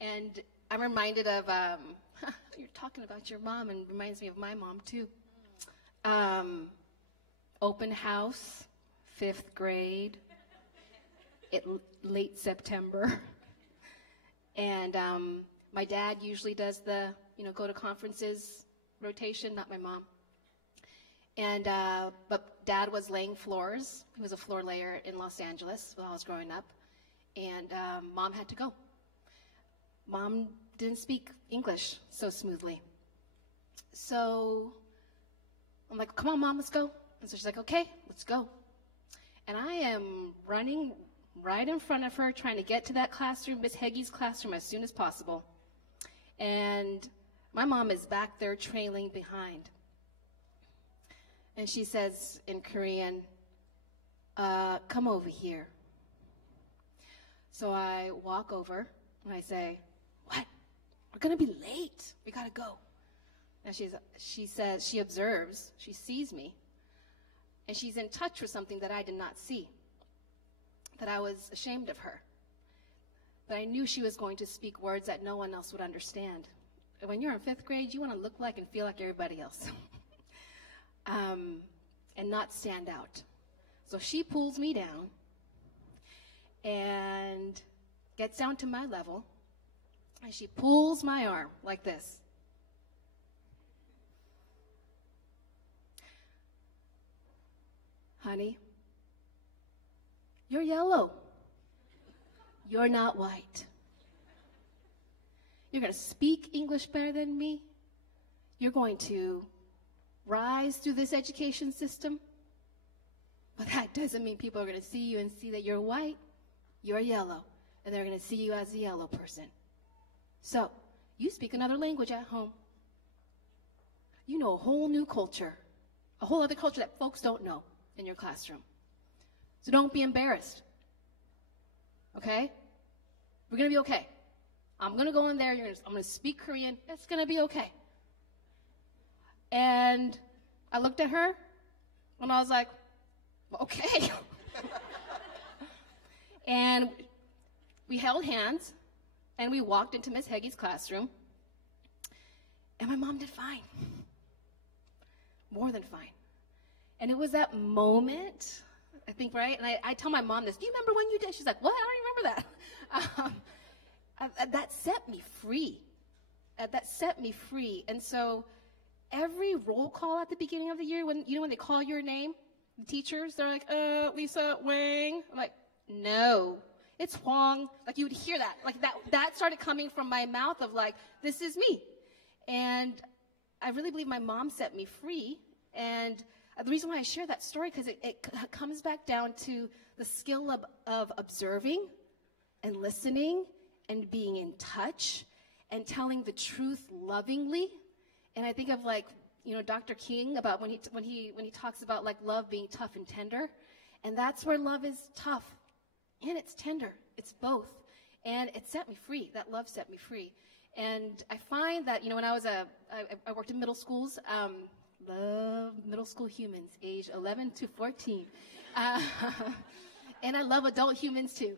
And I'm reminded of, you're talking about your mom, and it reminds me of my mom too. Open house, 5th grade, late September. And my dad usually does the, go to conferences rotation, not my mom. And, but Dad was laying floors. He was a floor layer in Los Angeles while I was growing up. And Mom had to go. Mom didn't speak English so smoothly. So I'm like, come on, Mom, let's go. And so she's like, okay, let's go. And I am running right in front of her, trying to get to that classroom, Miss Heggie's classroom, as soon as possible. And my mom is back there trailing behind. And she says in Korean, come over here. So I walk over and I say, what? We're gonna be late. We gotta go. And she says, she observes, she sees me, and she's in touch with something that I did not see, that I was ashamed of her. But I knew she was going to speak words that no one else would understand. When you're in 5th grade, you want to look like and feel like everybody else. And not stand out. So she pulls me down and gets down to my level, and she pulls my arm like this. Honey, you're yellow. You're not white. You're going to speak English better than me. You're going to rise through this education system. But that doesn't mean people are going to see you and see that you're white, you're yellow, and they're going to see you as a yellow person. So, you speak another language at home. You know a whole new culture, a whole other culture that folks don't know in your classroom. So don't be embarrassed. Okay? We're going to be okay. I'm going to go in there. I'm going to speak Korean. It's going to be okay. And I looked at her, and I was like, okay. And we held hands, and we walked into Miss Heggie's classroom, and my mom did fine. More than fine. And it was that moment, I think, right? And I tell my mom this, do you remember when you did? She's like, what? I don't remember that. That set me free. That set me free. And so every roll call at the beginning of the year, when they call your name, the teachers, they're like, Lisa, Wang. I'm like, no, it's Hwang. Like, you would hear that. Like, that started coming from my mouth of like, this is me. And I really believe my mom set me free. And the reason why I share that story, because it comes back down to the skill of observing and listening and being in touch and telling the truth lovingly. And I think of like, Dr. King about when he talks about like love being tough and tender. And that's where love is tough and it's tender. It's both. And it set me free. That love set me free. And I find that, when I worked in middle schools, love middle school humans, age 11 to 14. And I love adult humans too.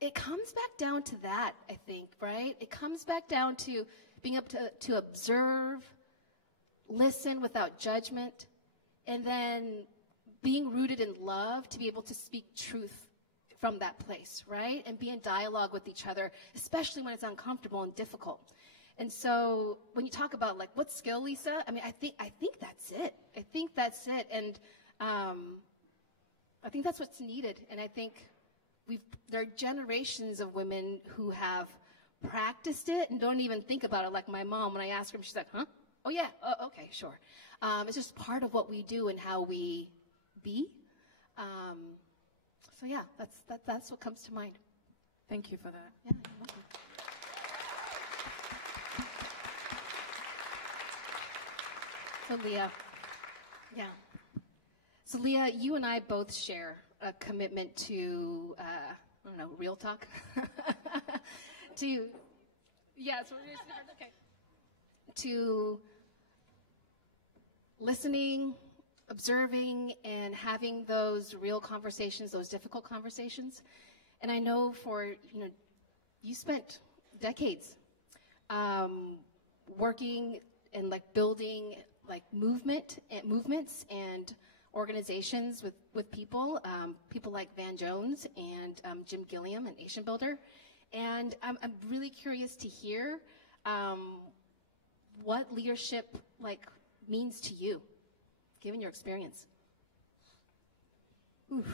It comes back down to that, I think, right? It comes back down to being able to observe, listen without judgment, and then being rooted in love to be able to speak truth from that place, right? And be in dialogue with each other, especially when it's uncomfortable and difficult. And so when you talk about like what skill, Lisa, I mean, I think that's it. I think that's it. And I think that's what's needed. And I think there are generations of women who have practiced it and don't even think about it. Like my mom, when I ask her, she's like, huh? Oh yeah, oh, okay, sure. It's just part of what we do and how we be. So yeah, that's what comes to mind. Thank you for that. Yeah, you're welcome. So Lea, yeah. So Lea, you and I both share a commitment to, I don't know, real talk? To listening, observing, and having those real conversations, those difficult conversations. And I know you spent decades working and like building like movements and organizations with people like Van Jones and Jim Gilliam and NationBuilder. And I'm really curious to hear what leadership like means to you, given your experience. Oof,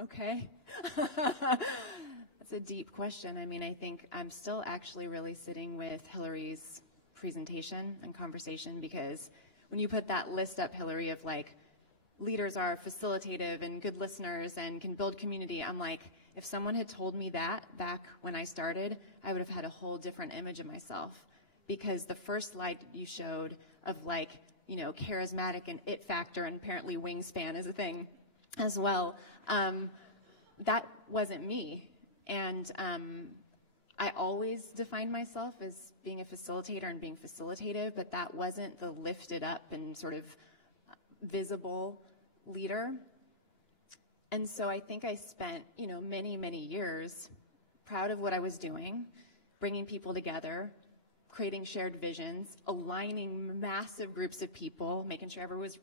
okay. That's a deep question. I mean, I think I'm still actually really sitting with Hilary's presentation and conversation, because when you put that list up, Hilary, of like, leaders are facilitative and good listeners and can build community, I'm like, if someone had told me that back when I started, I would have had a whole different image of myself. Because the first slide you showed of like, charismatic and it factor, and apparently wingspan is a thing as well, that wasn't me. And I always defined myself as being a facilitator and being facilitative, but that wasn't the lifted up and sort of visible leader. And so I think I spent, many, many years proud of what I was doing, bringing people together, creating shared visions, aligning massive groups of people, making sure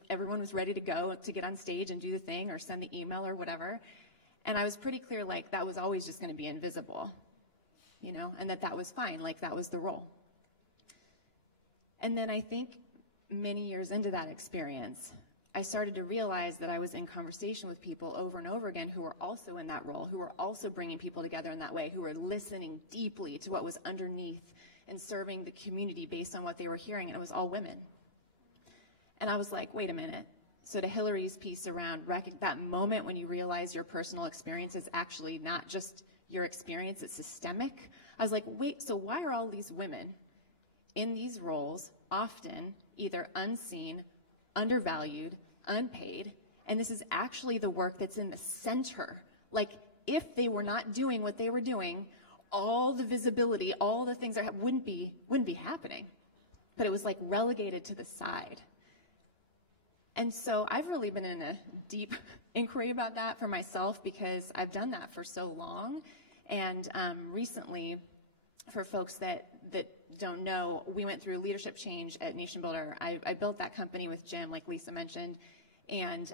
everyone was ready to go to get on stage and do the thing or send the email or whatever. And I was pretty clear, like, that was always just going to be invisible, and that was fine, like, that was the role. And then I think many years into that experience, I started to realize that I was in conversation with people over and over again who were also in that role, who were also bringing people together in that way, who were listening deeply to what was underneath and serving the community based on what they were hearing, and it was all women. And I was like, wait a minute. So to Hilary's piece around that moment when you realize your personal experience is actually not just your experience, it's systemic. I was like, wait, so why are all these women in these roles often either unseen, undervalued, unpaid, and this is actually the work that's in the center? Like, if they were not doing what they were doing, all the visibility, all the things that wouldn't be happening. But it was like relegated to the side. And so I've really been in a deep inquiry about that for myself, because I've done that for so long. And recently, for folks that don't know, we went through leadership change at NationBuilder. I built that company with Jim, like Lisa mentioned, and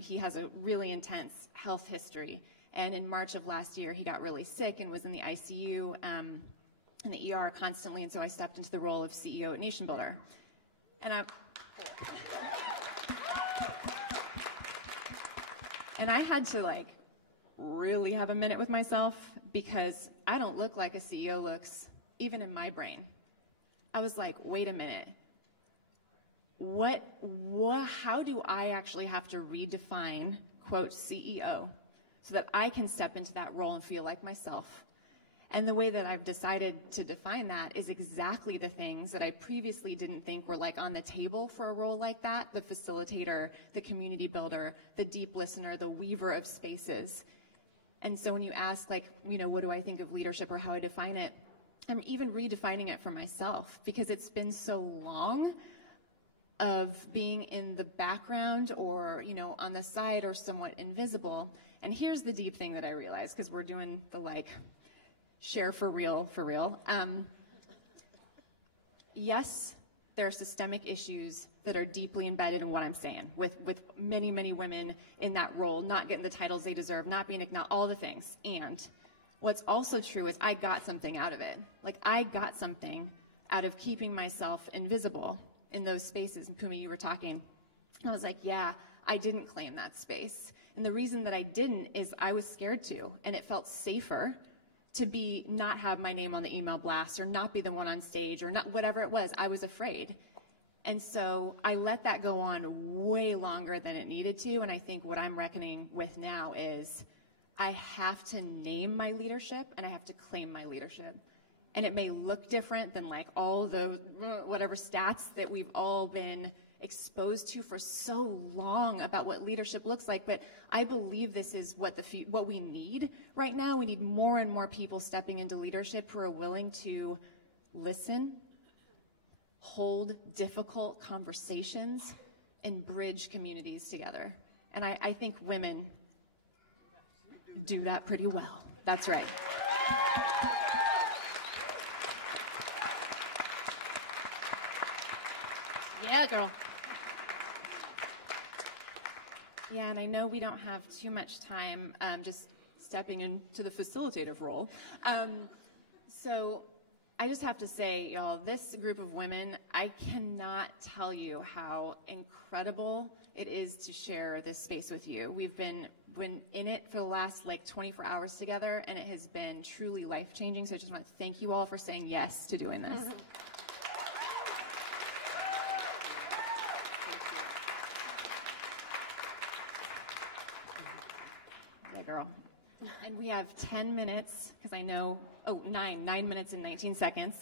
he has a really intense health history. And in March of last year, he got really sick and was in the ICU in the ER constantly, and so I stepped into the role of CEO at NationBuilder. And I had to like really have a minute with myself, because I don't look like a CEO looks, even in my brain. I was like, wait a minute. How do I actually have to redefine, quote, CEO, so that I can step into that role and feel like myself? And the way that I've decided to define that is exactly the things that I previously didn't think were like on the table for a role like that: the facilitator, the community builder, the deep listener, the weaver of spaces. And so when you ask, like, what do I think of leadership or how I define it, I'm even redefining it for myself, because it's been so long of being in the background or, on the side or somewhat invisible. And here's the deep thing that I realized, because we're doing the like share for real. Yes, there are systemic issues that are deeply embedded in what I'm saying, with many, many women in that role, not getting the titles they deserve, not being acknowledged, all the things. And what's also true is I got something out of it. Like, I got something out of keeping myself invisible in those spaces. And Mpumi, you were talking, and I was like, yeah, I didn't claim that space. And the reason that I didn't is I was scared to, and it felt safer to be not have my name on the email blast or not be the one on stage or not whatever it was. I was afraid. And so I let that go on way longer than it needed to. And I think what I'm reckoning with now is I have to name my leadership and I have to claim my leadership. And it may look different than like all those whatever stats that we've all been exposed to for so long about what leadership looks like, but I believe this is what we need right now. We need more and more people stepping into leadership who are willing to listen, hold difficult conversations, and bridge communities together. And I think women do that pretty well. That's right. Yeah, girl. Yeah, and I know we don't have too much time, just stepping into the facilitative role. So I just have to say, y'all, this group of women, I cannot tell you how incredible it is to share this space with you. We've been in it for the last 24 hours together, and it has been truly life-changing. So I just want to thank you all for saying yes to doing this. Girl. And we have 10 minutes, because I know, 9 minutes and 19 seconds.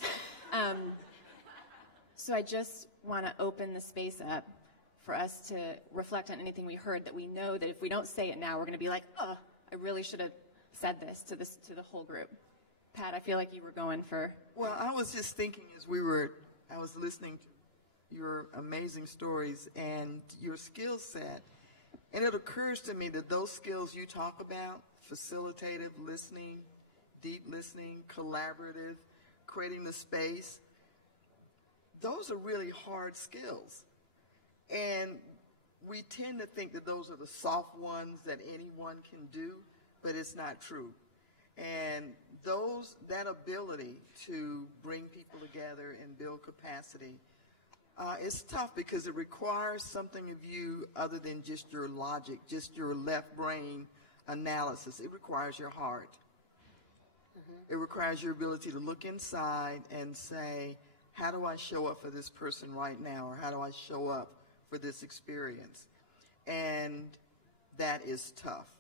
So I just want to open the space up for us to reflect on anything we heard that we know that if we don't say it now, we're going to be like, oh, I really should have said this to the whole group. Pat, I feel like you were going for... Well, I was just thinking as I was listening to your amazing stories and your skill set. And it occurs to me that those skills you talk about, facilitative listening, deep listening, collaborative, creating the space, those are really hard skills. And we tend to think that those are the soft ones that anyone can do, but it's not true. And that ability to bring people together and build capacity, it's tough because it requires something of you other than just your logic, just your left brain analysis. It requires your heart. It requires your ability to look inside and say, how do I show up for this person right now? Or how do I show up for this experience? And that is tough.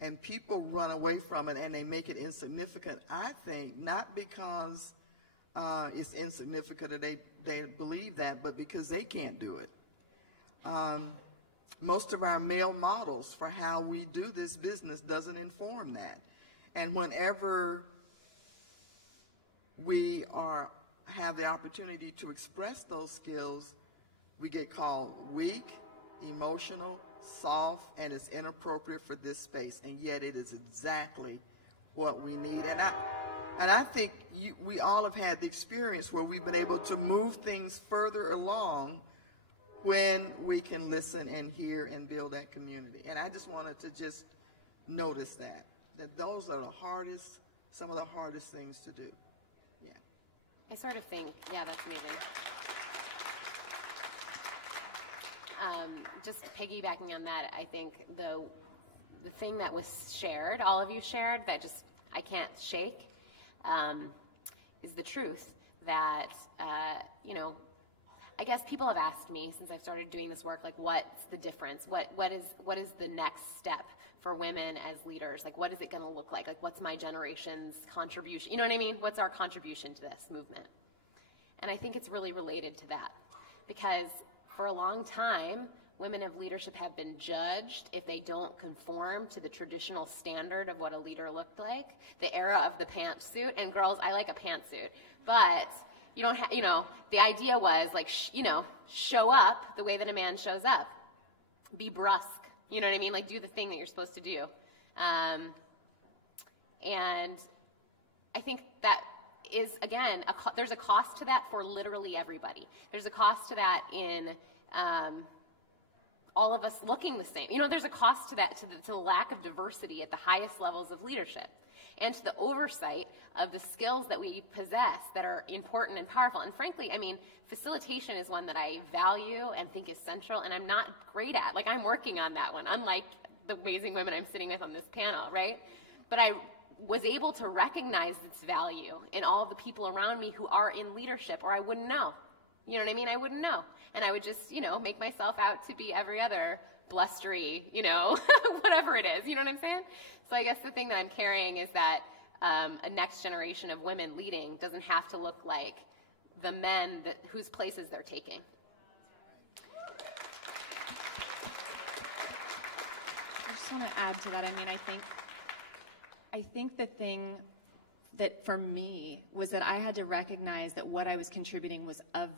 And people run away from it and they make it insignificant, I think, not because it's insignificant or they believe that, but because they can't do it. Most of our male models for how we do this business doesn't inform that. And whenever we have the opportunity to express those skills, we get called weak, emotional, soft, and it's inappropriate for this space. And yet it is exactly what we need. And I think we all have had the experience where we've been able to move things further along when we can listen and hear and build that community. And I just wanted to just notice that those are some of the hardest things to do. Yeah. I sort of think, yeah, that's amazing. Just piggybacking on that, I think the thing that was shared, all of you shared, that just I can't shake, is the truth that, I guess people have asked me since I've started doing this work, like, what's the difference? What is the next step for women as leaders? Like, what is it going to look like? Like, what's my generation's contribution? You know what I mean? What's our contribution to this movement? And I think it's really related to that, because for a long time, women of leadership have been judged if they don't conform to the traditional standard of what a leader looked like, the era of the pantsuit. And girls, I like a pantsuit, but you don't have, the idea was like, show up the way that a man shows up. Be brusque, you know what I mean? Like, do the thing that you're supposed to do. And I think that is, again, there's a cost to that for literally everybody. There's a cost to that in all of us looking the same. You know, there's a cost to that, to the lack of diversity at the highest levels of leadership, and to the oversight of the skills that we possess that are important and powerful. And frankly, I mean, facilitation is one that I value and think is central, and I'm not great at. Like, I'm working on that one, unlike the amazing women I'm sitting with on this panel, right? But I was able to recognize its value in all of the people around me who are in leadership, or I wouldn't know. You know what I mean? I wouldn't know. And I would just, you know, make myself out to be every other blustery, you know, whatever it is. You know what I'm saying? So I guess the thing that I'm carrying is that a next generation of women leading doesn't have to look like the men whose places they're taking. I just want to add to that. I mean, I think the thing that for me was that I had to recognize that what I was contributing was of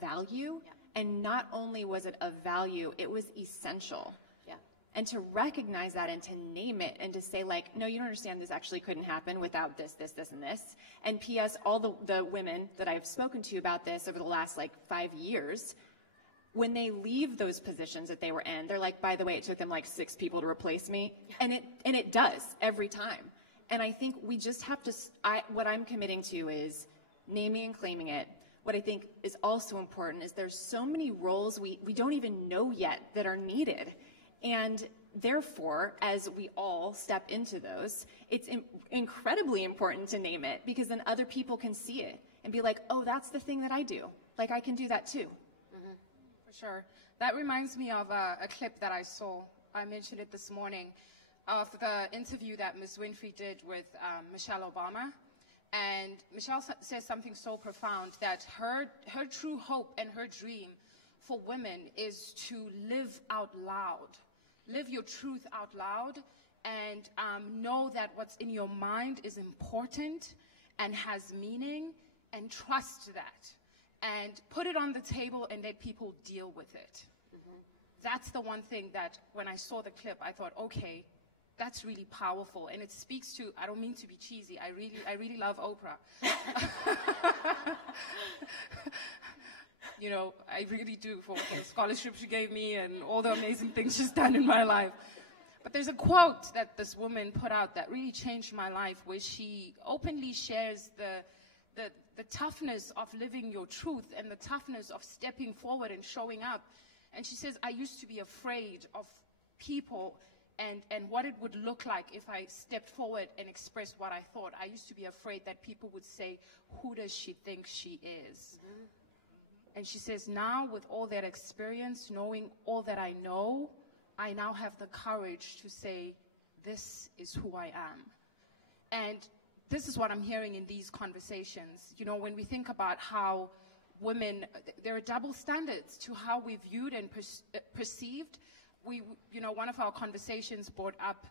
value, and not only was it of value, it was essential. Yeah. And to recognize that and to name it and to say, like, no, you don't understand, this actually couldn't happen without this, this, this, and this. And P.S., all the women that I've spoken to about this over the last, 5 years, when they leave those positions that they were in, they're like, by the way, it took them 6 people to replace me. And it does every time. And I think we just have to, what I'm committing to is naming and claiming it. What I think is also important is there's so many roles we don't even know yet that are needed. And therefore, as we all step into those, it's incredibly important to name it, because then other people can see it and be like, oh, that's the thing that I do. Like, I can do that too. Mm-hmm. For sure. That reminds me of a clip that I saw. I mentioned it this morning, of the interview that Ms. Winfrey did with Michelle Obama. And Michelle says something so profound, that her true hope and her dream for women is to live out loud. Live your truth out loud, and know that what's in your mind is important and has meaning, and trust that. And put it on the table and let people deal with it. Mm-hmm. That's the one thing that when I saw the clip, I thought, okay, that's really powerful, and it speaks to, I don't mean to be cheesy, I really love Oprah. You know, I really do, for the scholarship she gave me and all the amazing things she's done in my life. But there's a quote that this woman put out that really changed my life, where she openly shares the toughness of living your truth and the toughness of stepping forward and showing up. And she says, I used to be afraid of people and what it would look like if I stepped forward and expressed what I thought. I used to be afraid that people would say, who does she think she is? Mm-hmm. And she says, now with all that experience, knowing all that I know, I now have the courage to say, this is who I am. And this is what I'm hearing in these conversations. You know, when we think about how women, there are double standards to how we're viewed and perceived. You know, one of our conversations brought up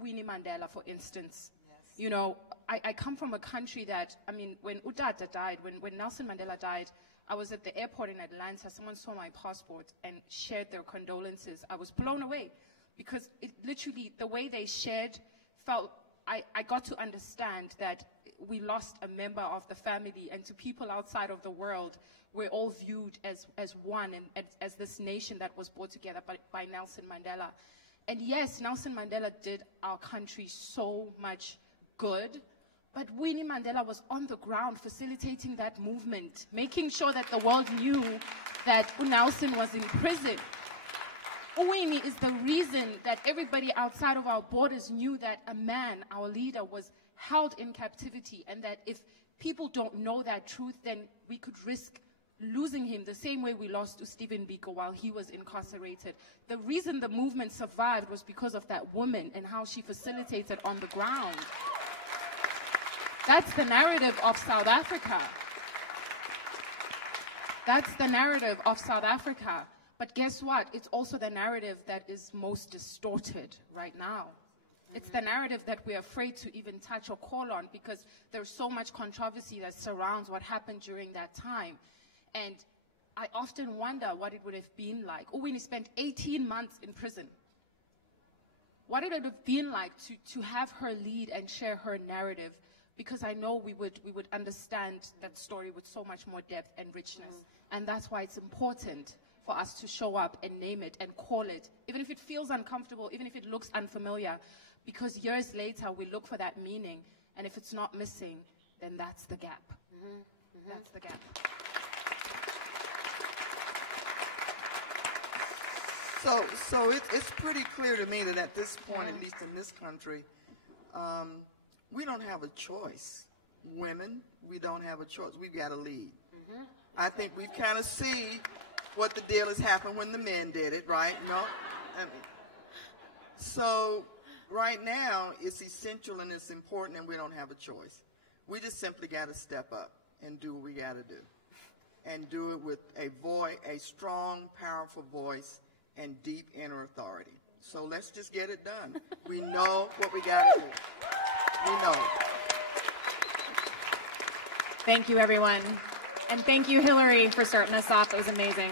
Winnie Mandela, for instance. Yes. You know, I come from a country that, I mean, when Udata died, when Nelson Mandela died, I was at the airport in Atlanta. Someone saw my passport and shared their condolences. I was blown away, because it literally, the way they shared felt, I got to understand that we lost a member of the family, and to people outside of the world, we're all viewed as one, and as this nation that was brought together by Nelson Mandela. And yes, Nelson Mandela did our country so much good, but Winnie Mandela was on the ground facilitating that movement, making sure that the world knew that Nelson was in prison. Winnie is the reason that everybody outside of our borders knew that a man, our leader, was held in captivity, and that if people don't know that truth, then we could risk losing him the same way we lost Stephen Biko while he was incarcerated. The reason the movement survived was because of that woman and how she facilitated on the ground. That's the narrative of South Africa. That's the narrative of South Africa. But guess what? It's also the narrative that is most distorted right now. It's the narrative that we're afraid to even touch or call on, because there's so much controversy that surrounds what happened during that time. And I often wonder what it would have been like. Winnie spent 18 months in prison. What would it have been like to have her lead and share her narrative because I know we would understand that story with so much more depth and richness. And that's why it's important for us to show up and name it and call it, even if it feels uncomfortable, even if it looks unfamiliar, because years later we look for that meaning, and if it's not missing, then that's the gap. That's the gap. So it's pretty clear to me that at this point, at least in this country, we don't have a choice. Women, we don't have a choice. We've got to lead. I think we kind of see what the deal has happened when the men did it, right? No? So right now, it's essential and it's important, and we don't have a choice. We just simply got to step up and do what we got to do, and do it with a strong, powerful voice and deep inner authority. So let's just get it done. We know what we got to do. We know. Thank you, everyone. And thank you, Hilary, for starting us off. It was amazing.